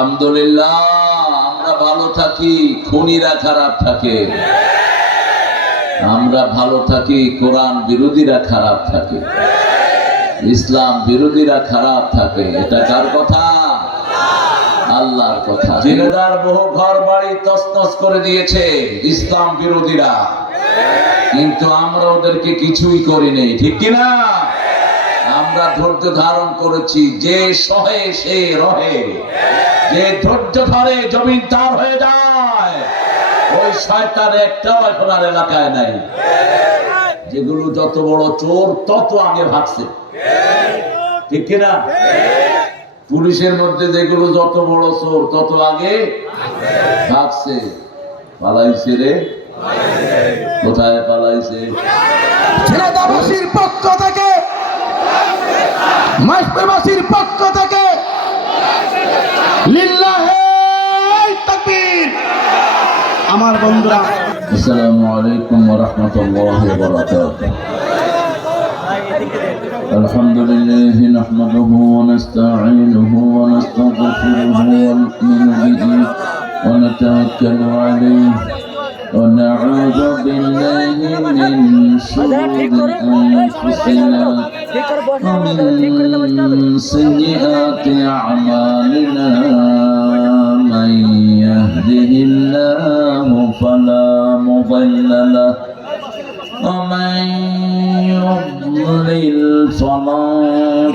আলহামদুলিল্লাহ, আমরা ভালো থাকি, খুনিরা খারাপ থাকে। আমরা ভালো থাকি, কোরআন বিরোধীরা খারাপ থাকে, ইসলাম বিরোধীরা খারাপ থাকে। এটা কার কথা? আল্লাহর কথা। জিনেদার বহু ঘর বাড়ি তছনছ করে দিয়েছে ইসলাম বিরোধীরা, কিন্তু আমরা ওদেরকে কিছুই করিনি, ঠিক কিনা? আমরা ধৈর্য ধারণ করেছি। যে সহে সে রহে, যে ধৈর্য ধরে জমিন তার হয়ে যায়। ওই শয়তান একটাও এখন আর এলাকায় নাই। যেগুলো যত বড় চোর তত আগে ভাগছে, ঠিক কিনা? পুলিশের মধ্যে যেগুলো যত বড় চোর তত আগে ভাগছে। পালাইছে রে, কোথায় পালাইছে? ঝিনাইদহবাসীর পক্ষ থেকে, মাইজপুরবাসীর পক্ষ থেকে লিল্লাহে তাকবীর। আমার বন্ধুরা, আসসালামু আলাইকুম ওয়া রাহমাতুল্লাহি ওয়া বারাকাতুহু। আলহামদুলিল্লাহি নাহমাদুহু ওয়া নাস্তাঈনুহু ওয়া নাস্তাগফিরুহু ওয়া নু'মিনু বিহি ওয়া নাতাওয়াক্কালু আলাইহি ওয়া না'উযু বিল্লাহি মিন শুরুরি আনফুসিনা ওয়া মিন sayyi'ati a'malina। من يهده الله فلا مضل له ومن يضلل فلا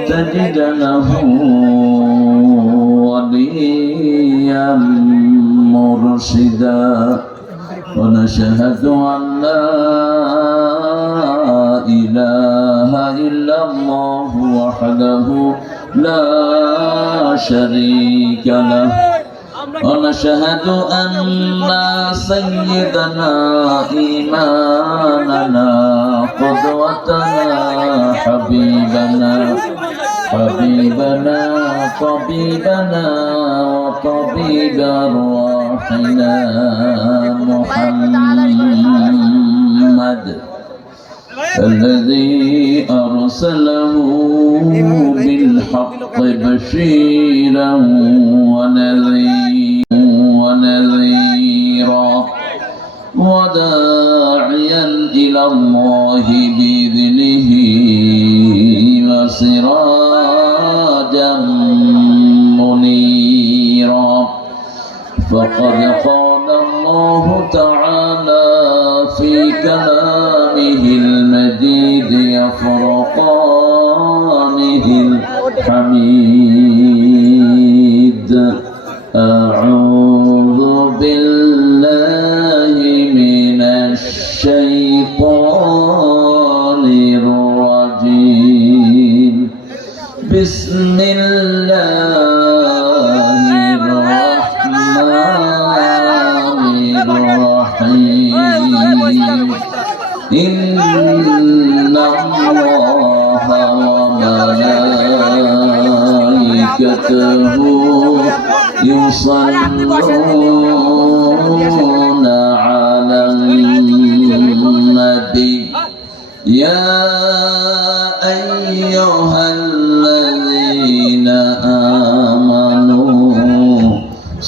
تجد له وليا مرشدا ونشهد أن لا إله إلا الله وحده لا شريك له ونشهد أن سيدنا إمامنا قدوتنا حبيبنا طبيبنا وطبيب أرواحنا محمد الذي أرسله بالحق بشيرا ونذيرا وداعيا إلى الله بإذنه وسراجا منيرا فقد قال الله تعالى في كلامه المجيد فرقانه الحميد: أعوذ بالله من الشيطان الرجيم. بسم الله الرحمن الرحيم. إن الله وملائكته يصلون على النبي يا أيها الذين آمنوا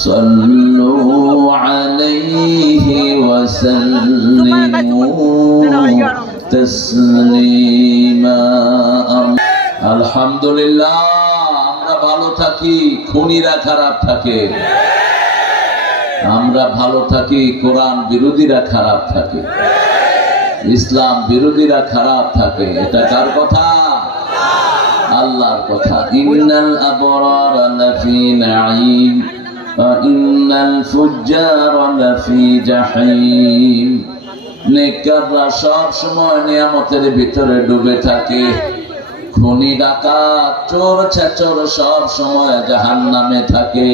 صلوا عليه وسلموا تسليما। আলহামদুলিল্লাহ, আমরা ভালো থাকি, খুনিরা খারাপ থাকে। আমরা ভালো থাকি, কোরআন বিরোধীরা খারাপ থাকে, ইসলাম বিরোধীরা খারাপ থাকে। এটা কার কথা? আল্লাহর কথা। ইন্নাল আবরারা লাফি নাঈম ওয়া ইন্নাল ফুজ্জারা লাফি জাহিম। নেককাররা সব সময় নিয়ামতের ভিতরে ডুবে থাকে, খুনি ডাকাত চোর ছেচর সব সময় জাহান্নামে থাকে।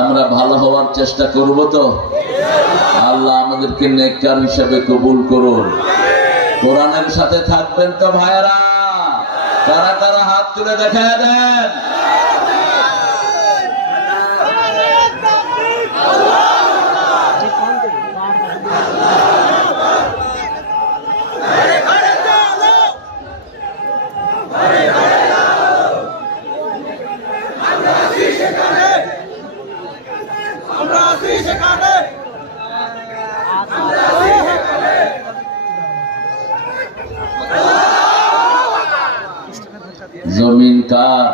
আমরা ভালো হওয়ার চেষ্টা করব তো? আল্লাহ আমাদেরকে নেককার হিসেবে কবুল করুন। কোরআনের সাথে থাকবেন তো ভাইরা? কারা কারা হাত তুলে দেখায় দেন। জমিন কার?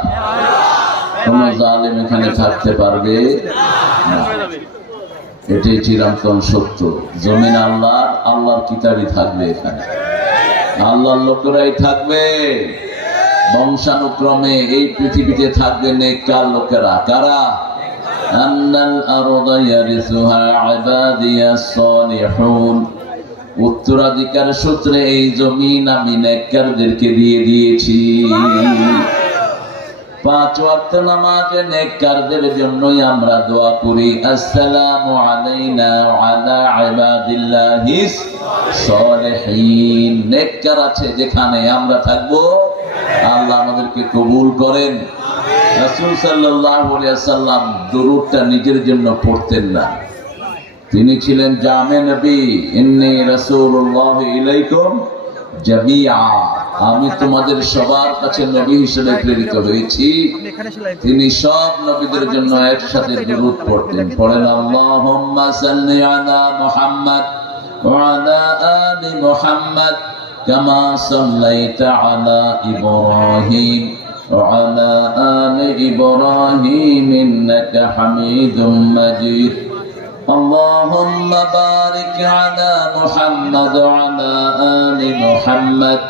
কোন জালেম এখানে থাকতে পারবে না। এটাই চিরন্তন সত্য। জমিন আল্লাহর, আল্লাহর কিতাবই থাকবে এখানে, আল্লাহর লোকেরাই থাকবে। বংশানুক্রমে এই পৃথিবীতে থাকবে নেককার লোকেরা। কারা? আন্নাল আরদা ইয়ারিসুহা ইবাদিয়াস সালিহুন। উত্তরাধিকার সূত্রে এই জমিন আমি নেককারদেরকে দিয়ে দিয়েছি। 5 ওয়াক্ত নামাজে নেককারদের জন্যই আমরা দোয়া করি, আসসালামু আলাইনা ওয়া আলা ইবাদিল্লাহিস সালিহিন। নেককার আছে যেখানে আমরা থাকবো, আল্লাহ আমাদেরকে কবুল করেন। রাসূল সাল্লাল্লাহু আলাইহি ওয়াসাল্লাম দুরূদটা নিজের জন্য পড়তেন না, তিনি ছিলেন জামে নবী। ইন্নী রাসূলুল্লাহি ইলাইকুম জামিআ, আমি তোমাদের সবার কাছে নবী হিসেবে প্রেরিত হয়েছি। তিনি সব নবীদের জন্য একসাথে দুরূদ পড়তেন। পড়েন আল্লাহুম্মা সাল্লি আলা মুহাম্মাদ ওয়া আলা আলি মুহাম্মাদ কামা সাল্লাইতা আলা ইব্রাহিম ওয়া আলা আলি ইব্রাহিম ইন্নাকা হামিদুম মাজিদ। اللهم بارك على محمد وعلى آل محمد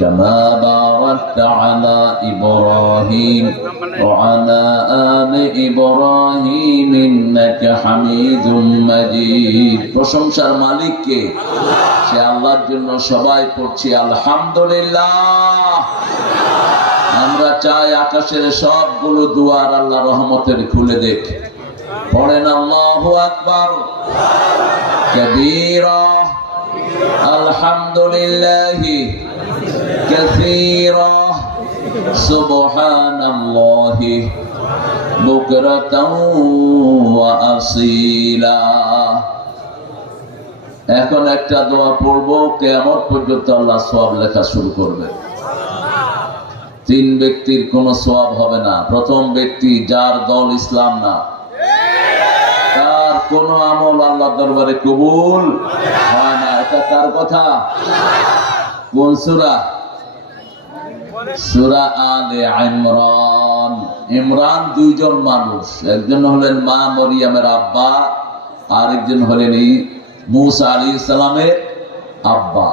كما باركت على إبراهيم وعلى آل إبراهيم إنك حميد مجيد। প্রশংসার মালিক কে? সে আল্লাহর জন্য সবাই পড়ছি আলহামদুলিল্লাহ। আমরা চাই আকাশের সবগুলো দুয়ার আল্লাহ রহমতের খুলে দেখ। পড়েন আল্লাহু আকবার কাবীরা, আলহামদুলিল্লাহি কাসীরা, সুবহানাল্লাহি বুকরাতাও ওয়া আসীলা। এখন একটা দোয়া পড়বো, কিয়ামত পর্যন্ত আল্লাহ সওয়াব লেখা শুরু করবে। 3 ব্যক্তির কোনো সওয়াব হবে না। প্রথম ব্যক্তি যার দল ইসলাম না, তার কোন আমল আল্লাহ দরবারে কবুল হয় না। এটা কার কথা? কোন সূরা? সূরা আলে ইমরান। ইমরান 2 জন মানুষ, একজন হলেন মা মরিয়মের আব্বা, আরেকজন হলেন মূসা আলাইহিস সালামের আব্বা।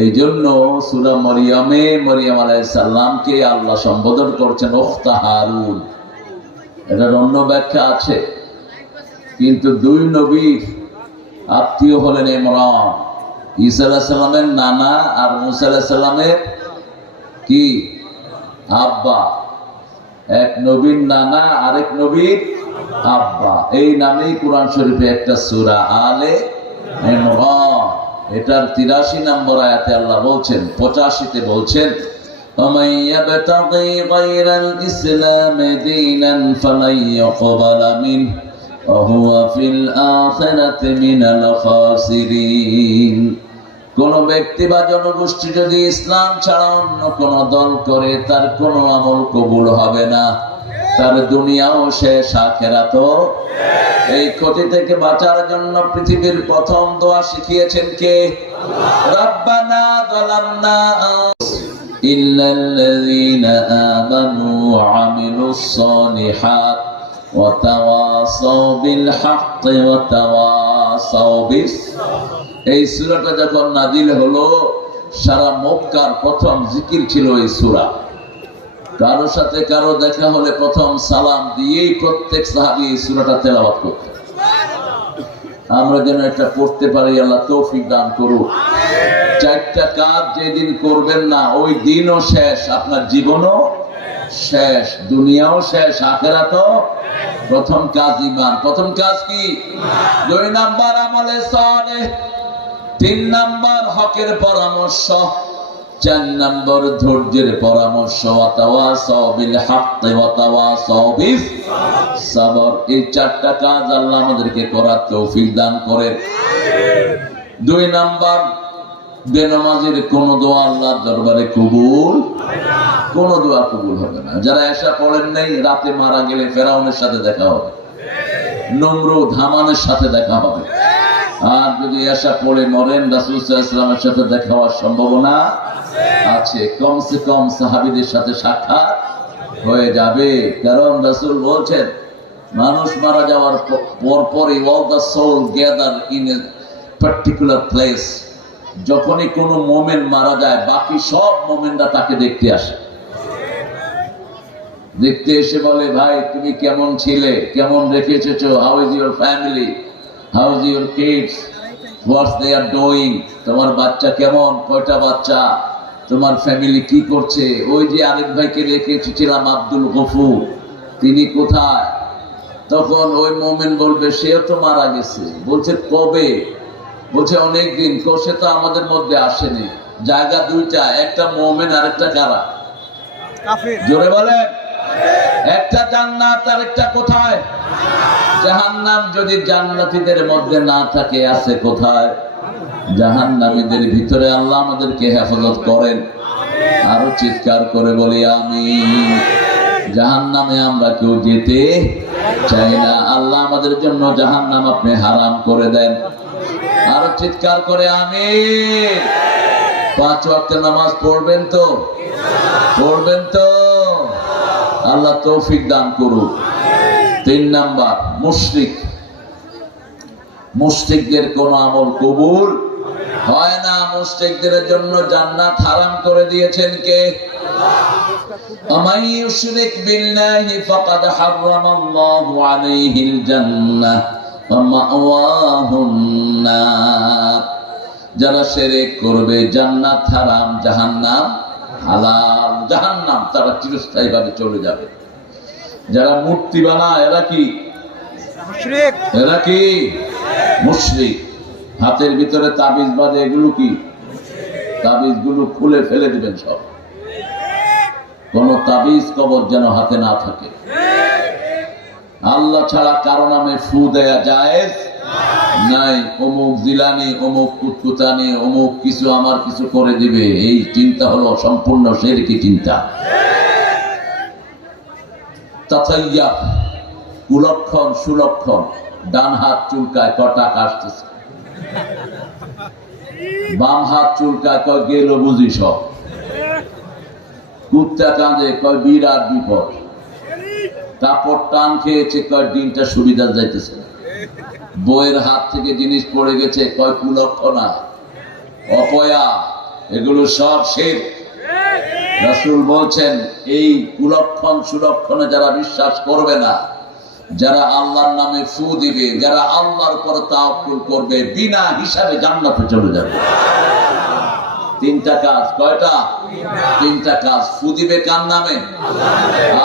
এই জন্য সূরা মরিয়মে মরিয়ম আলাইহিস সালামকে আল্লাহ সম্বোধন করছেন উখতা হারুন। এটার অন্য ব্যাখ্যা আছে, কিন্তু 2 নবীর আত্মীয় হলেন ইমরান, ঈসা আলাইহিস সালামের নানা আর মূসা আলাইহিস সালামের কি আব্বা। এক নবীর নানা আরেক নবীর আব্বা। এই নামেই কোরআন শরীফে একটা সূরা আলে ইমরান, এটার 83 নম্বর আয়াতে আল্লাহ বলছেন, 85-তে বলছেন, ومن يبتغي غير الإسلام دينا فلن يقبل منه وهو في الآخرة من الخاسرين। কোন ব্যক্তি বা জনগোষ্ঠী যদি ইসলাম ছাড়া অন্য কোন দল করে, তার কোন আমল কবুল হবে না, তার দুনিয়াও শেষ আখিরাতও। এই ক্ষতি থেকে বাঁচার জন্য পৃথিবীর প্রথম দোয়া শিখিয়েছেন কে? রব্বানা যালামনা ইল্লাল্লাযীনা আমানু ওয়া আমিলুস সালিহাত ওয়া তাওয়াসাউ বিল হাক্কি ওয়া তাওয়াসাউ বিস। এই সূরাটা যখন নাজিল হলো, সারা মক্কার প্রথম জিকির ছিল এই সূরা। কারো সাথে কারো দেখা হলে প্রথম সালাম দিয়েই প্রত্যেক সাহাবী এই সূরাটা তেলাওয়াত করতেন। আমরা যেন এটা পড়তে পারি, আল্লাহ তৌফিক দান করুন। 4টা কাজ যেদিন করবেন না, ওই দিনও শেষ, আপনার জীবনও শেষ, দুনিয়াও শেষ, আখিরাতও। প্রথম কাজ ঈমান। প্রথম কাজ কি? 2 নাম্বার আমলে সালেহ, 3 নাম্বার হকের পরামর্শ, 4 নাম্বার ধৈর্যের পরামর্শ। ওয়া তাওয়াসাউ বিল হাক্কি ওয়া তাওয়াসাউ বিস সাবর। এই 4টা কাজ আল্লাহ আমাদেরকে করার তৌফিক দান করেন। 2 নাম্বার বেনামাজির কোন দোয়া আল্লাহর দরবারে কবুল, কোন দোয়া কবুল হবে না। যারা এশা পড়েন নাই, রাতে মারা গেলে ফেরাউনের সাথে দেখা হবে, নমরুদ হামানের সাথে দেখা হবে। আর যদি এশা পড়ে মরেন, রাসূল সাল্লাল্লাহু আলাইহি ওয়াসাল্লামের সাথে দেখা হওয়ার সম্ভাবনা আছে। কমসে কম সাহাবীদের সাথে সাক্ষাৎ হয়ে যাবে। কারণ রাসূল বলছেন, মানুষ মারা যাওয়ার পরপরই all the soul gather in a particular place। যখনই কোনো মোমেন মারা যায়, বাকি সব মোমেনরা তাকে দেখতে আসে। দেখতে এসে বলে, ভাই তুমি কেমন ছিলে, কেমন রেখে এসেছো, how is your family, how is your kids, what's they are doing, তোমার বাচ্চা কেমন, কয়টা বাচ্চা, তোমার ফ্যামিলি কি করছে, ওই যে আরেক ভাইকে রেখে এসেছিলাম আব্দুল গফুর, তিনি কোথায়? তখন ওই মোমেন বলবে, সেও তো মারা গেছে। বলছে কবে? বলছে অনেকদিন। সে তো আমাদের মধ্যে আসেনি। জায়গা দুইটা, একটা মোমেন আর একটা কারা? জোরে বলে। একটা জান্নাত আর একটা কোথায়? জাহান্নাম। যদি জান্নাতীদের মধ্যে না থাকে, আছে কোথায়? জাহান্নামীদের ভিতরে। আল্লাহ আমাদেরকে হেফাজত করেন। আরো চিৎকার করে বলি আমিন। জাহান্নামে আমরা কেউ যেতে চাই না। আল্লাহ আমাদের জন্য জাহান্নাম আপনি হারাম করে দেন। আরো চিৎকার করে আমিন। 5 ওয়াক্ত নামাজ পড়বেন তো? পড়বেন তো? আল্লাহ তৌফিক দান করুন। 3 নাম্বার, মুশরিক। মুশরিকদের কোন আমল কবুল হয় না। মুশরিকদের জন্য জান্নাত হারাম করে দিয়েছেন কে? আল্লাহ। ইউশরিক বিল্লাহি ফাকাদ হারামাল্লাহু আলাইহিল জান্নাহ ওয়া মাওয়াহুন নার। যারা শিরক করবে, জান্নাত হারাম, জাহান্নাম হালাল। জাহান্নাম তারা চিরস্থায়ীভাবে চলে যাবে। যারা মূর্তি বানায়, এরা কি মুশরিক? এরা কি মুশরিক? হাতের ভিতরে তাবিজ বাঁধে, এগুলো কি? তাবিজ গুলো খুলে ফেলে দিবেন সব। কোন তাবিজ কবর যেন হাতে না থাকে। আল্লাহ ছাড়া কারো নামে ফু দেয়া জায়েজ নাই। অমুক জিলানি, অমুক কুতকুতানি, অমুক কিছু আমার কিছু করে দিবে, এই চিন্তা হলো সম্পূর্ণ শিরকি চিন্তা। তাতাইয়া, কুলক্ষণ সুলক্ষণ। ডান হাত চুলকায়, কটা আসতেছে। বাম হাত চুলকায়, কয় গেল বুঝি সব। কুত্তা কাঁদে, কয় বিরাট বিপদ। কাপড় টান খেয়েছে, কয় দিনটা সুবিধা যাইতেছে। বইয়ের হাত থেকে জিনিস পড়ে গেছে, কয় কুলক্ষণা, অপয়া, এগুলো সব শিরক। রাসূল বলছেন, এই কুলক্ষণ সুলক্ষণে যারা বিশ্বাস করবে না, যারা আল্লাহর নামে ফু দিবে, যারা আল্লাহর উপর তাওয়াক্কুল করবে, বিনা হিসাবে জান্নাতে চলে যাবে। 3টা কাজ। কয়টা? 3টা কাজ। ফু দিবে কার নামে?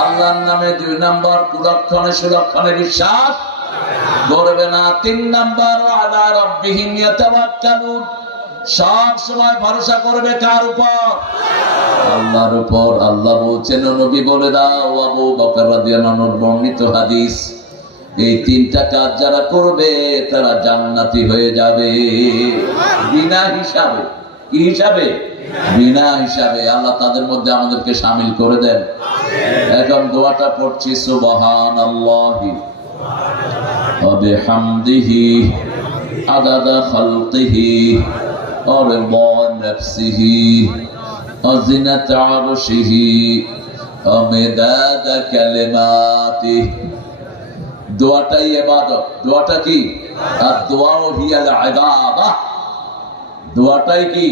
আল্লাহর নামে। 2 নাম্বার, কুলক্ষণে সুলক্ষণে বিশ্বাস করবে না। 3 নাম্বার, আলা রাব্বিহিম ইয়াতাওয়াক্কালুন। সব সময় ভরসা করবে কার উপর? আল্লাহর উপর। আল্লাহ বলছেন, নবী বলে দাও, আবু বকর রাদিয়াল্লাহু আনহুর বর্ণিত হাদিস, এই 3টা কাজ যারা করবে তারা জান্নাতি হয়ে যাবে বিনা হিসাবে। কি হিসাবে? বিনা হিসাবে। আল্লাহ তাদের মধ্যে আমাদেরকে শামিল করে দেন। এখন দোয়াটা পড়ছি, সুবহানাল্লাহি ওয়া বিহামদিহি আদাদা খালকিহি ওয়া রিদা নাফসিহি ওয়া জিনাতা আরশিহি ওয়া মিদাদা কালিমাতিহি। দোয়াটাই ইবাদত। দোয়াটা কি? আদ-দুআউ হিয়াল ইবাদাহ। দোয়াটাই কি?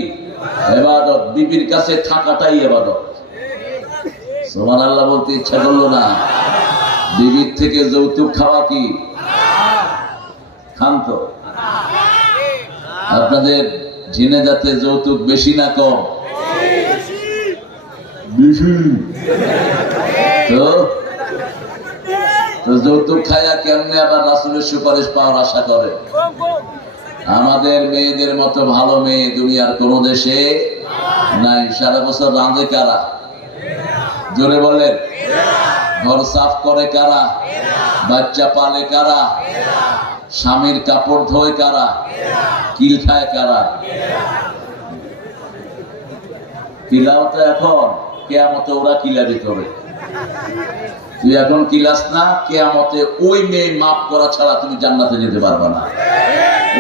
ইবাদত। বিবির কাছে থাকাটাই ইবাদত। সুবহানাল্লাহ বলতে ইচ্ছা করলো না? বিবির থেকে যৌতুক খাওয়া কি? খান তো? আপনাদের ঝিনাইদহে যৌতুক বেশি না কম? বেশি। তো যৌতুক খায়া কেমনে আবার রাসূলের সুপারিশ পাওয়ার আশা করে? আমাদের মেয়েদের মতো ভালো মেয়ে দুনিয়ার কোন দেশে নাই। সারা বছর রাঁধে কারা? জোরে বলেন। ঘর সাফ করে কারা? বাচ্চা পালে কারা? স্বামীর কাপড় ধোয় কারা? কিল খায় কারা? কিলাও তো এখন, কিয়ামতে ওরা কিলাবি করে। তুই এখন কিলাস না, কিয়ামতে ওই মেয়ে মাফ করা ছাড়া তুমি জান্নাতে যেতে পারবে না।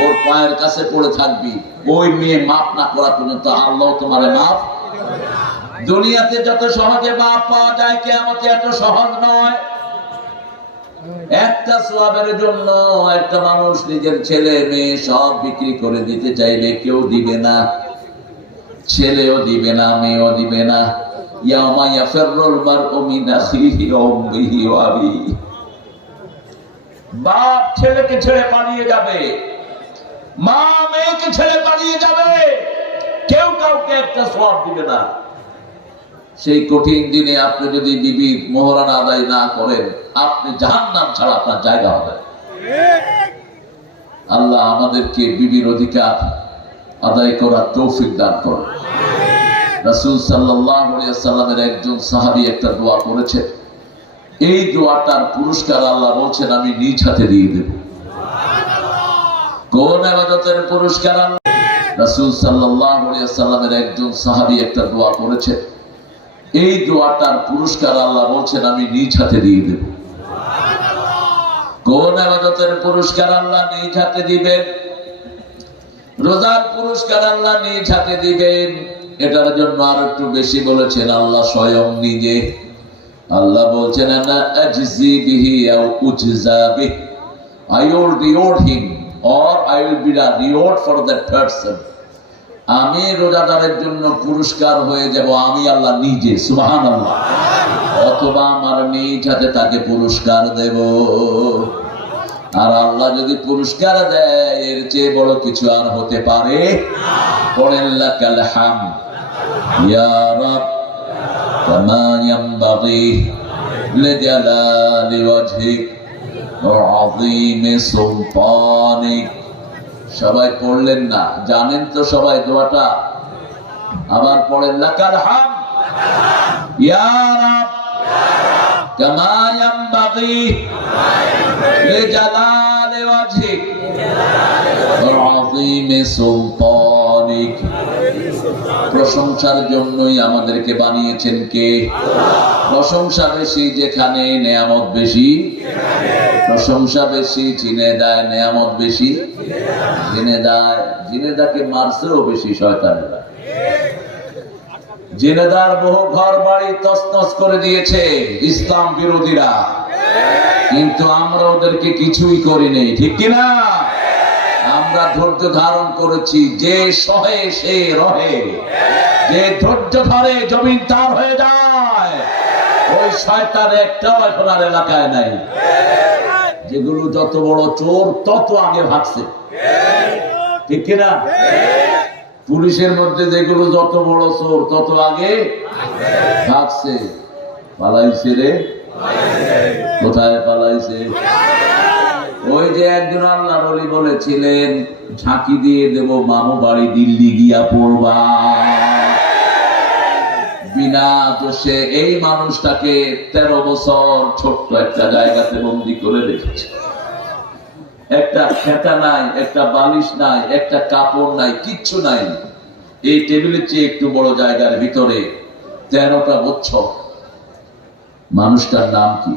ওর পায়ের কাছে পড়ে থাকবি, ওই মেয়ে মাফ না করা পর্যন্ত আল্লাহ তোমারে মাফ। দুনিয়াতে যত সহজে মাফ পাওয়া যায়, কিয়ামতে এত সহজ নয়। একটা সওয়াবের জন্য একটা মানুষ নিজের ছেলে মেয়ে সব বিক্রি করে দিতে চাইলে কেউ দিবে না, ছেলেও দিবে না, মেয়েও দিবে না। ইয়াউমা ইয়াফিরুল মারউ মিন আখিহি ওয়া উম্মিহি ওয়া আবিহি। বাপ ছেলেকে ছেড়ে পালিয়ে যাবে, মা মেয়েকে ছেড়ে পালিয়ে যাবে, কেউ কাউকে একটা সওয়াব দিবে না। সেই কঠিন দিনে আপনি যদি বিবির মোহরানা আদায় না করেন, আপনি জাহান্নাম ছাড়া আপনার জায়গা হবে। আল্লাহ আমাদেরকে বিবির অধিকার আদায় করার তৌফিক দান করেন। রাসূল সাল্লাল্লাহু আলাইহি ওয়াসাল্লামের একজন সাহাবী একটা দোয়া করেছেন, এই দোয়াটার পুরস্কার আল্লাহ বলছেন আমি নিজ হাতে দিয়ে দেব। কোন ইবাদতের পুরস্কার? রাসূল সাল্লাল্লাহু আলাইহি ওয়াসাল্লামের একজন সাহাবী একটা দোয়া করেছেন, এই দোয়াটার পুরস্কার আল্লাহ বলছেন আমি নিজ হাতে দিয়ে দেব। কোন ইবাদতের পুরস্কার আল্লাহ নিজ হাতে দিবেন? রোজার পুরস্কার আল্লাহ নিজ হাতে দিবেন। এটার জন্য আর একটু বেশি বলেছেন আল্লাহ স্বয়ং নিজে। আল্লাহ বলছেন আনা আজজি বিহি আও উজজা বিহি, I will reward him or I will be the reward for that person. আমি রোজাদারের জন্য পুরস্কার হয়ে যাব আমি আল্লাহ নিজে, সুবহানাল্লাহ। অথবা আমার নিজ হাতে তাকে পুরস্কার দেব। আর আল্লাহ যদি পুরস্কার দেয় এর চেয়ে বড় কিছু আর হতে পারে? পড়েন লাকাল হামদ ইয়া রাব কামা ইয়ানবাগি লিজালালি ওয়াজহিক ওয়া আযীমি সুলতানিক। সবাই পড়লেন না? জানেন তো সবাই দোয়াটা? আবার পড়েন লাকাল হামদ ইয়া রাব কামা ইয়ানবাগি লিজালালি ওয়াজহিক ওয়া আযীমি সুলতানিক। প্রশংসার জন্যই আমাদেরকে বানিয়েছেন কে? প্রশংসা বেশি যেখানে নেয়ামত বেশি, প্রশংসা বেশি জিনেদায় নেয়ামত বেশি। জিনেদাকে মারছেও বেশি শয়তানেরা। জিনেদার বহু ঘর বাড়ি তছনছ করে দিয়েছে ইসলাম বিরোধীরা, কিন্তু আমরা ওদেরকে কিছুই করিনি, ঠিক কিনা? আমরা ধৈর্য ধারণ করেছি। যে সহে সে রহে, যে ধৈর্য ধরে জমিন তার হয়ে যায়। ওই শয়তান একটাও এখন আর এলাকায় নাই। যেগুলো যত বড় চোর তত আগে ভাগছে, ঠিক কিনা? পুলিশের মধ্যে যেগুলো যত বড় চোর তত আগে ভাগছে। পালাইছে রে, কোথায় পালাইছে? ওই যে একজন আল্লাহর ওলি বলেছিলেন ঝাঁকি দিয়ে দেব মামু বাড়ি দিল্লি গিয়া পড়বা। বিনা দোষে এই মানুষটাকে 13 বছর ছোট্ট একটা জায়গাতে বন্দি করে রেখেছে। একটা খেতা নাই, একটা বালিশ নাই, একটা কাপড় নাই, কিচ্ছু নাই। এই টেবিলের চেয়ে একটু বড় জায়গার ভিতরে 13টা বছর। মানুষটার নাম কি?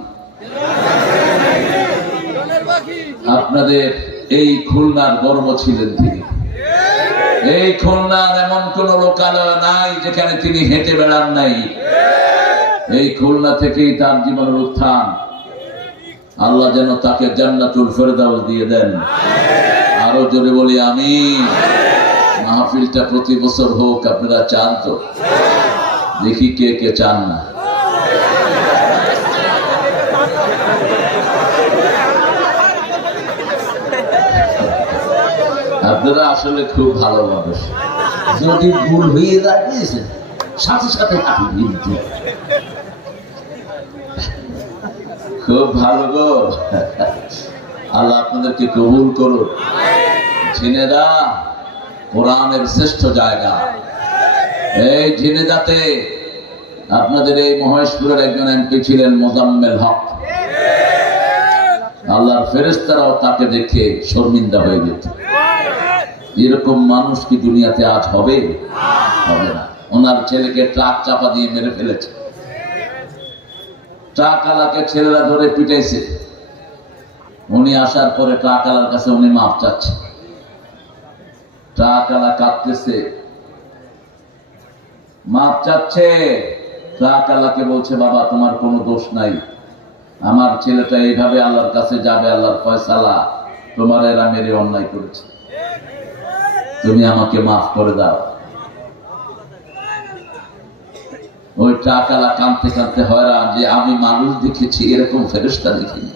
আপনাদের এই খুলনার গর্ব ছিলেন তিনি। এই খুলনার এমন কোন লোকালয় নাই যেখানে তিনি হেঁটে বেড়ান নাই। এই খুলনা থেকেই তার জীবনের উত্থান। আল্লাহ যেন তাকে জান্নাতুল ফেরদাউস দিয়ে দেন। আরো জোরে বলি আমিন। মাহফিলটা প্রতি বছর হোক, আপনারা চান তো? দেখি কে কে চান না। আপনারা আসলে খুব ভালো মানুষ। যদি ভুল হয়ে যায় সাথে সাথে খুব ভালো গো। আল্লাহ আপনাদেরকে কবুল করুন। ঝিনেদা কোরআনের শ্রেষ্ঠ জায়গা। এই ঝিনেদাতে আপনাদের এই মহেশপুরের একজন এমপি ছিলেন মোজাম্মেল হক। আল্লাহর ফেরেশতারাও তাকে দেখে শর্মিন্দা হয়ে যেত। এরকম মানুষ কি দুনিয়াতে আজ হবে? হবে না। ওনার ছেলেকে ট্রাক চাপা দিয়ে মেরে ফেলেছে। ট্রাক আলাকে ছেলেরা ধরে পিটাইছে। উনি আসার পরে ট্রাক আলার কাছে উনি মাপ চাচ্ছে। ট্রাক আলা কাঁদতেছে, মাপ চাচ্ছে। ট্রাক আলাকে বলছে, বাবা তোমার কোনো দোষ নাই, আমার ছেলেটা এইভাবে আল্লাহর কাছে যাবে, আল্লাহর ফয়সালা, তোমার এরা মেরে অন্যায় করেছে, তুমি আমাকে মাফ করে দাও। ওই ট্রাকালা কাঁদতে কাঁদতে হয়রান যে আমি মানুষ দেখেছি, এরকম ফেরেশতা দেখিনি।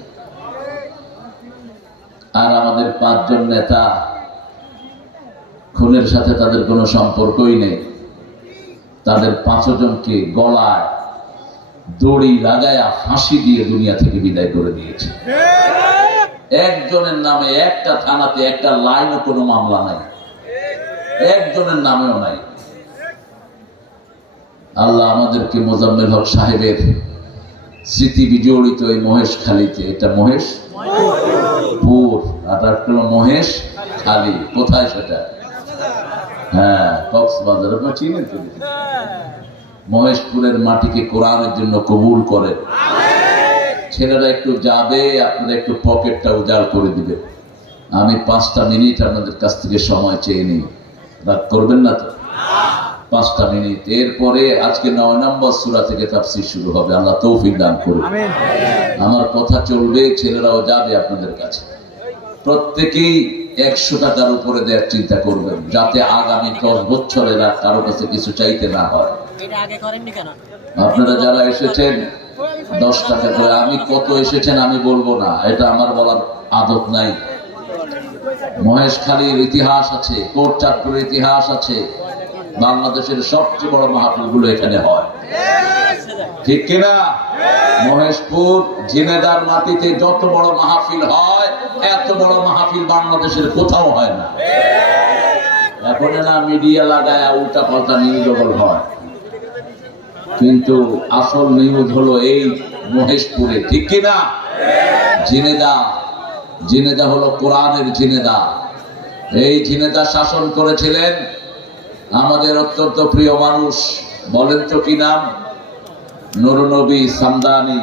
আর আমাদের 5 জন নেতা, খুনের সাথে তাদের কোনো সম্পর্কই নেই, তাদের 5 জনকে গলায় দড়ি লাগায়া ফাঁসি দিয়ে দুনিয়া থেকে বিদায় করে দিয়েছে। একজনের নামে একটা থানাতে একটা লাইনও কোনো মামলা নাই, একজনের নামেও নাই। আল্লাহ আমাদেরকে মোজাম্মেল হক সাহেবের স্মৃতি বিজড়িত এই মহেশখালীতে, এটা মহেশপুর আর একটা মহেশ খালি, কোথায় সেটা? হ্যাঁ, কক্সবাজার। আপনার চিনেন তো? মহেশপুরের মাটিকে কোরআনের জন্য কবুল করেন। ছেলেরা একটু যাবে, আপনারা একটু পকেটটা উজাড় করে দিবেন। আমি 5টা মিনিট আপনাদের কাছ থেকে সময় চেয়ে নিই, রাগ করবেন না তো? 5টা মিনিট। এরপরে আজকে 9 নম্বর সূরা থেকে তাফসীর শুরু হবে। আল্লাহ তৌফিক দান করুন। আমার কথা চলবে, ছেলেরাও যাবে আপনাদের কাছে। প্রত্যেকেই 100 টাকার উপরে দেওয়ার চিন্তা করবেন, যাতে আগামী 10 বছর এরা কারো কাছে কিছু চাইতে না হয়। আপনারা যারা এসেছেন 10 টাকা করে, আমি কত এসেছেন আমি বলবো না, এটা আমার বলার আদত নাই। মহেশখালীর ইতিহাস আছে, কোট চাঁদপুরের ইতিহাস আছে, বাংলাদেশের সবচেয়ে বড় মাহফিলগুলো এখানে হয়, ঠিক কিনা? মহেশপুর ঝিনেদার মাটিতে যত বড় মাহফিল হয়, এত বড় মাহফিল বাংলাদেশের কোথাও হয় না। এখন না মিডিয়া লাগায় উল্টা পাল্টা নিউজ হয়, কিন্তু আসল নিউজ হলো এই মহেশপুরে, ঠিক কিনা? ঝিনেদা হলো কোরআনের ঝিনেদা। এই ঝিনেদা শাসন করেছিলেন আমাদের অত্যন্ত প্রিয় মানুষ, বলেন তো কি নাম? নুরনবী সামদানি।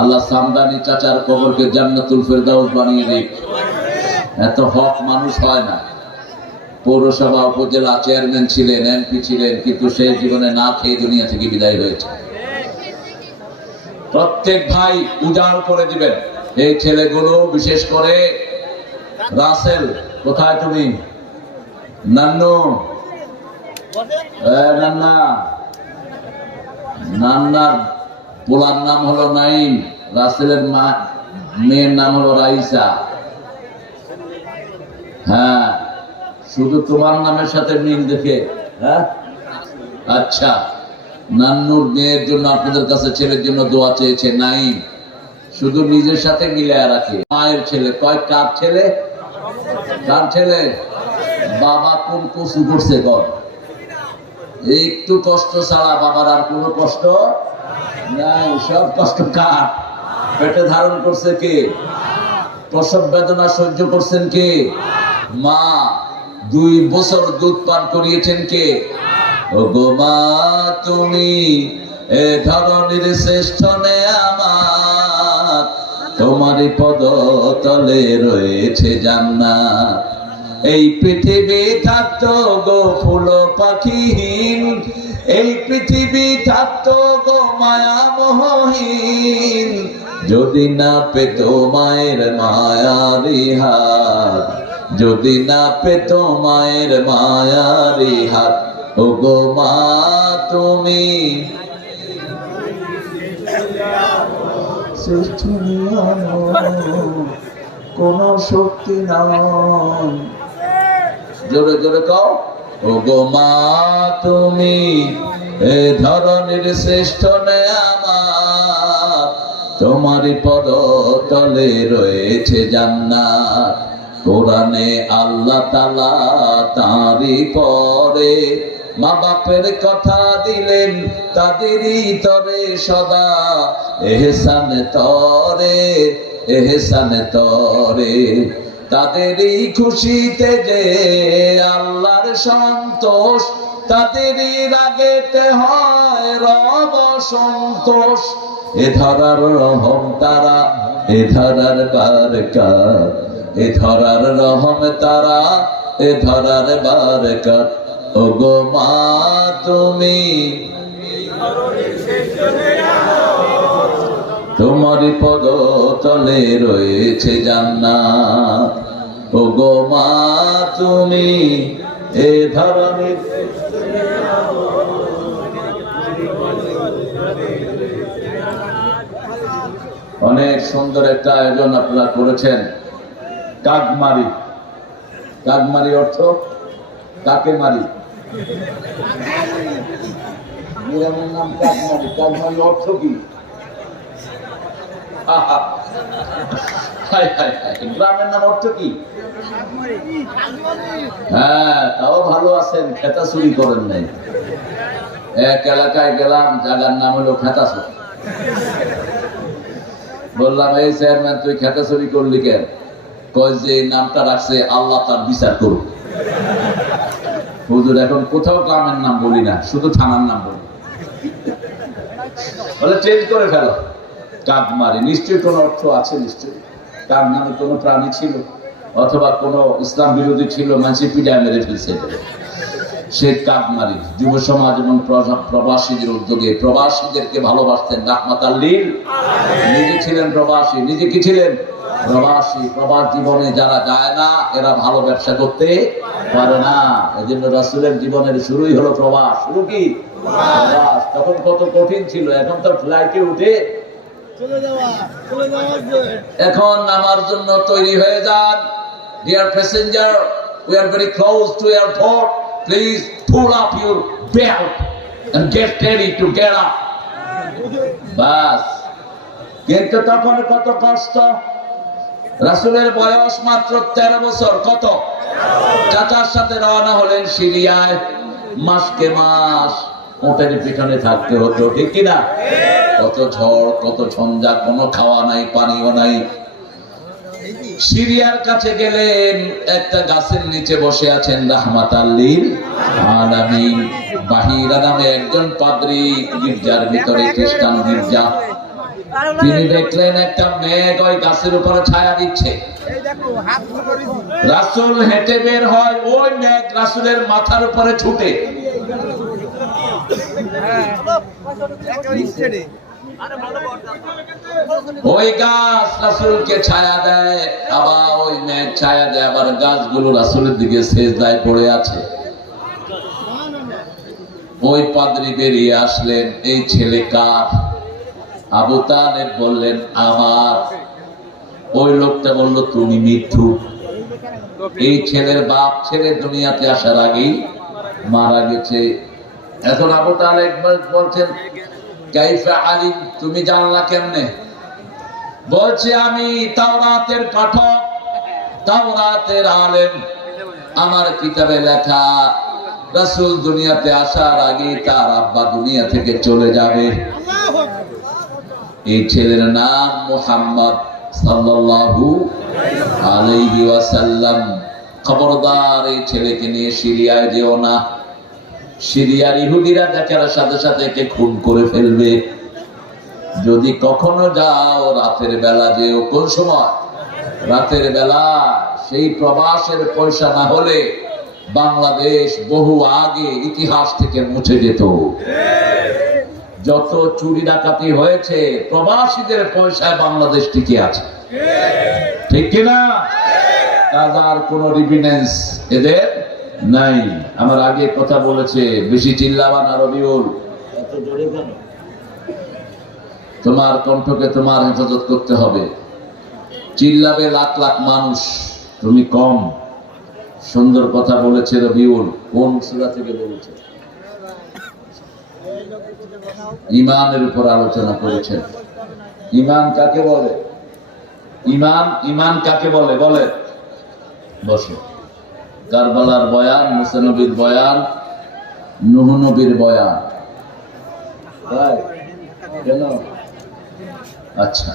আল্লাহ সামদানি চাচার কবরকে জান্নাতুল ফেরদাউস বানিয়ে দিক। এত হক মানুষ হয় না। পৌরসভা উপজেলা চেয়ারম্যান ছিলেন, এমপি ছিলেন, কিন্তু সেই জীবনে না খেয়ে দুনিয়া থেকে বিদায় হয়েছে। প্রত্যেক ভাই উজাড় করে দিবেন এই ছেলেগুলো, বিশেষ করে রাসেল। কোথায় তুমি? নান্নু, নান্না। নান্নার পোলার নাম হলো নাইম, রাসেলের মেয়ের নাম হলো রাইসা। হ্যাঁ, শুধু তোমার নামের সাথে মিল দেখে। হ্যাঁ, আচ্ছা। নান্নুর মেয়ের জন্য আপনাদের কাছে ছেলের জন্য দোয়া চেয়েছে নাইম, শুধু নিজের সাথে মিলায়া রাখে। মায়ের ছেলে, কয় কার ছেলে? কার ছেলে? বাবা কোন কসু করছে গর? একটু কষ্ট ছাড়া বাবার আর কোনো কষ্ট নাই। সব কষ্ট কার? পেটে ধারণ করছে কে? প্রসব বেদনা সহ্য করছেন কে? মা। 2 বছর দুধ পান করিয়েছেন কে? ও গো মা, তুমি এ ধরনের শ্রেষ্ঠ নেয়ামত, তোমারই পদতলে রয়েছে জান্নাত। এই পৃথিবী থাকতো গো ফুল পাখিহীন, এই পৃথিবী থাকতো গো মায়া মোহহীন, যদি না পেত মায়ের মায়ারি হাত, যদি না পেত মায়ের মায়ারি হাত। ও গো মা, তুমি কোন শক্তি নাই। জোরে জোরে কও। ও গো মা, তুমি এ ধরনের শ্রেষ্ঠ নেয়ামত, তোমারই পদতলে রয়েছে জান্নাত। কোরআনে আল্লাহ তাআলা তারই পরে মা বাপের কথা দিলেন, তাদেরই তরে সদা এহসানে তরে, এহসানে তরে। তাদেরই খুশিতে যে আল্লাহর সন্তোষ, তাদেরই রাগেতে হয় রব সন্তোষ। এ ধরার রহম তারা, এ ধরার বারকাত, এ ধরার রহম তারা, এ ধরার বারকাত। ওগো মা তুমি তোমারই পদ তলে রয়েছে জান্নাত। ওগো মা তুমি এ ধরনের অনেক সুন্দর একটা আয়োজন আপনারা করেছেন। কাকমারি, কাকমারি অর্থ কাকে মারি? গ্রামের নাম কাকমারি। কাকমারি অর্থ কি? গ্রামের নাম অর্থ কি? হ্যাঁ, তাও ভালো আছেন, খেতা চুরি করেন নাই। এক এলাকায় গেলাম, জায়গার নাম হলো খেতাচুর। বললাম, এই চেয়ারম্যান তুই খেতা চুরি করলি কেন? কয় যে এই নামটা রাখছে আল্লাহ তার বিচার করুক। হুজুর এখন কোথাও গ্রামের নাম বলি না, শুধু থানার নাম বলি। বলে চেঞ্জ করে ফেলো। কাকমারি নিশ্চয়ই কোনো অর্থ আছে, নিশ্চয়ই তার নামে কোনো প্রাণী ছিল অথবা কোনো ইসলাম বিরোধী ছিল, মানুষ পিটায় মেরে ফেলছে। সে কাকমারি যুব সমাজ এবং প্রবাসীদের উদ্যোগে প্রবাসীদেরকে ভালোবাসতেন রাহমাতাল লিল। নিজে ছিলেন প্রবাসী, নিজে কি ছিলেন? প্রবাসী। প্রবাস জীবনে যারা যায় না এরা ভালো ব্যবসা করতে পারে না। এই জন্য রাসূলের জীবনের শুরুই হলো প্রবাস। শুরু কি? প্রবাস। তখন কত কঠিন ছিল, এখন তো ফ্লাইটে উঠে এখন নামার জন্য তৈরি হয়ে যান। Dear passenger, we are very close to airport. Please pull up your belt and get ready to get up. বাস। কিন্তু তখন কত কষ্ট। রাসূলের বয়স মাত্র 13 বছর। কত? চাচার সাথে রওনা হলেন সিরিয়ায়। মাসকে মাস উটের পিছনে থাকতে হতো, ঠিক কিনা? কত ঝড়, কত ঝঞ্ঝা, কোনো খাওয়া নাই, পানিও নাই। সিরিয়ার কাছে গেলেন, একটা গাছের নিচে বসে আছেন রাহমাতাল লিল আলামিন। বাহিরা নামে একজন পাদ্রী, গির্জার ভিতরে, খ্রিস্টান গির্জা। তিনি দেখলেন একটা মেঘ ওই গাছের উপরে ছায়া দিচ্ছে। রাসূল হেঁটে বের হয়, ওই মেঘ রাসূলের মাথার উপরে ছুটে। ওই গাছ রাসূলকে ছায়া দেয়, আবার ওই মেঘ ছায়া দেয়, আবার গাছগুলো রাসূলের দিকে সেজদায় পড়ে আছে। ওই পাদ্রী বেরিয়ে আসলেন, এই ছেলে কার? আবু তালেব বললেন আমার। ওই লোকটা বলল তুমি মিথ্যুক। এই ছেলের বাপ ছেলে দুনিয়াতে আসার আগেই মারা গেছে। এখন আবু তালেব বলছেন কাইফা আলিম, তুমি জানলা কেমনে? বলছে আমি তাওরাতের পাঠক, তাওরাতের আলেম। আমার কিতাবে লেখা রাসূল দুনিয়াতে আসার আগে তার আব্বা দুনিয়া থেকে চলে যাবে। এই ছেলের নাম মুহাম্মদ সাল্লাল্লাহু আলাইহি ওয়াসাল্লাম। খবরদার এই ছেলেকে নিয়ে সিরিয়ায় যেও না। সিরিয়ার ইহুদিরা দেখার সাথে সাথে একে খুন করে ফেলবে। যদি কখনো যাও রাতের বেলা যেও। কোন সময়? রাতের বেলা। সেই প্রবাসের পয়সা না হলে বাংলাদেশ বহু আগে ইতিহাস থেকে মুছে যেত। যত চুরি ডাকাতি হয়েছে প্রবাসীদের পয়সায় বাংলাদেশ টিকে আছে, ঠিক কিনা? তার কোন রিভিনেন্স এদের নাই। আমার আগে কথা বলেছে, বেশি চিল্লাবা না রবিউল। এত জোরে কেন? তোমার কণ্ঠকে তোমার হেফাজত করতে হবে। চিল্লাবে লাখ লাখ মানুষ, তুমি কম। সুন্দর কথা বলেছে রবিউল। কোন সূরা থেকে বলেছে? ঈমানের উপর আলোচনা করেছেন। ঈমান কাকে বলে? ঈমান কাকে বলে? বলে বসে। কারবালার বয়ান, মুসা নবীর বয়ান, নূহ নবীর বয়ান। কেন? আচ্ছা,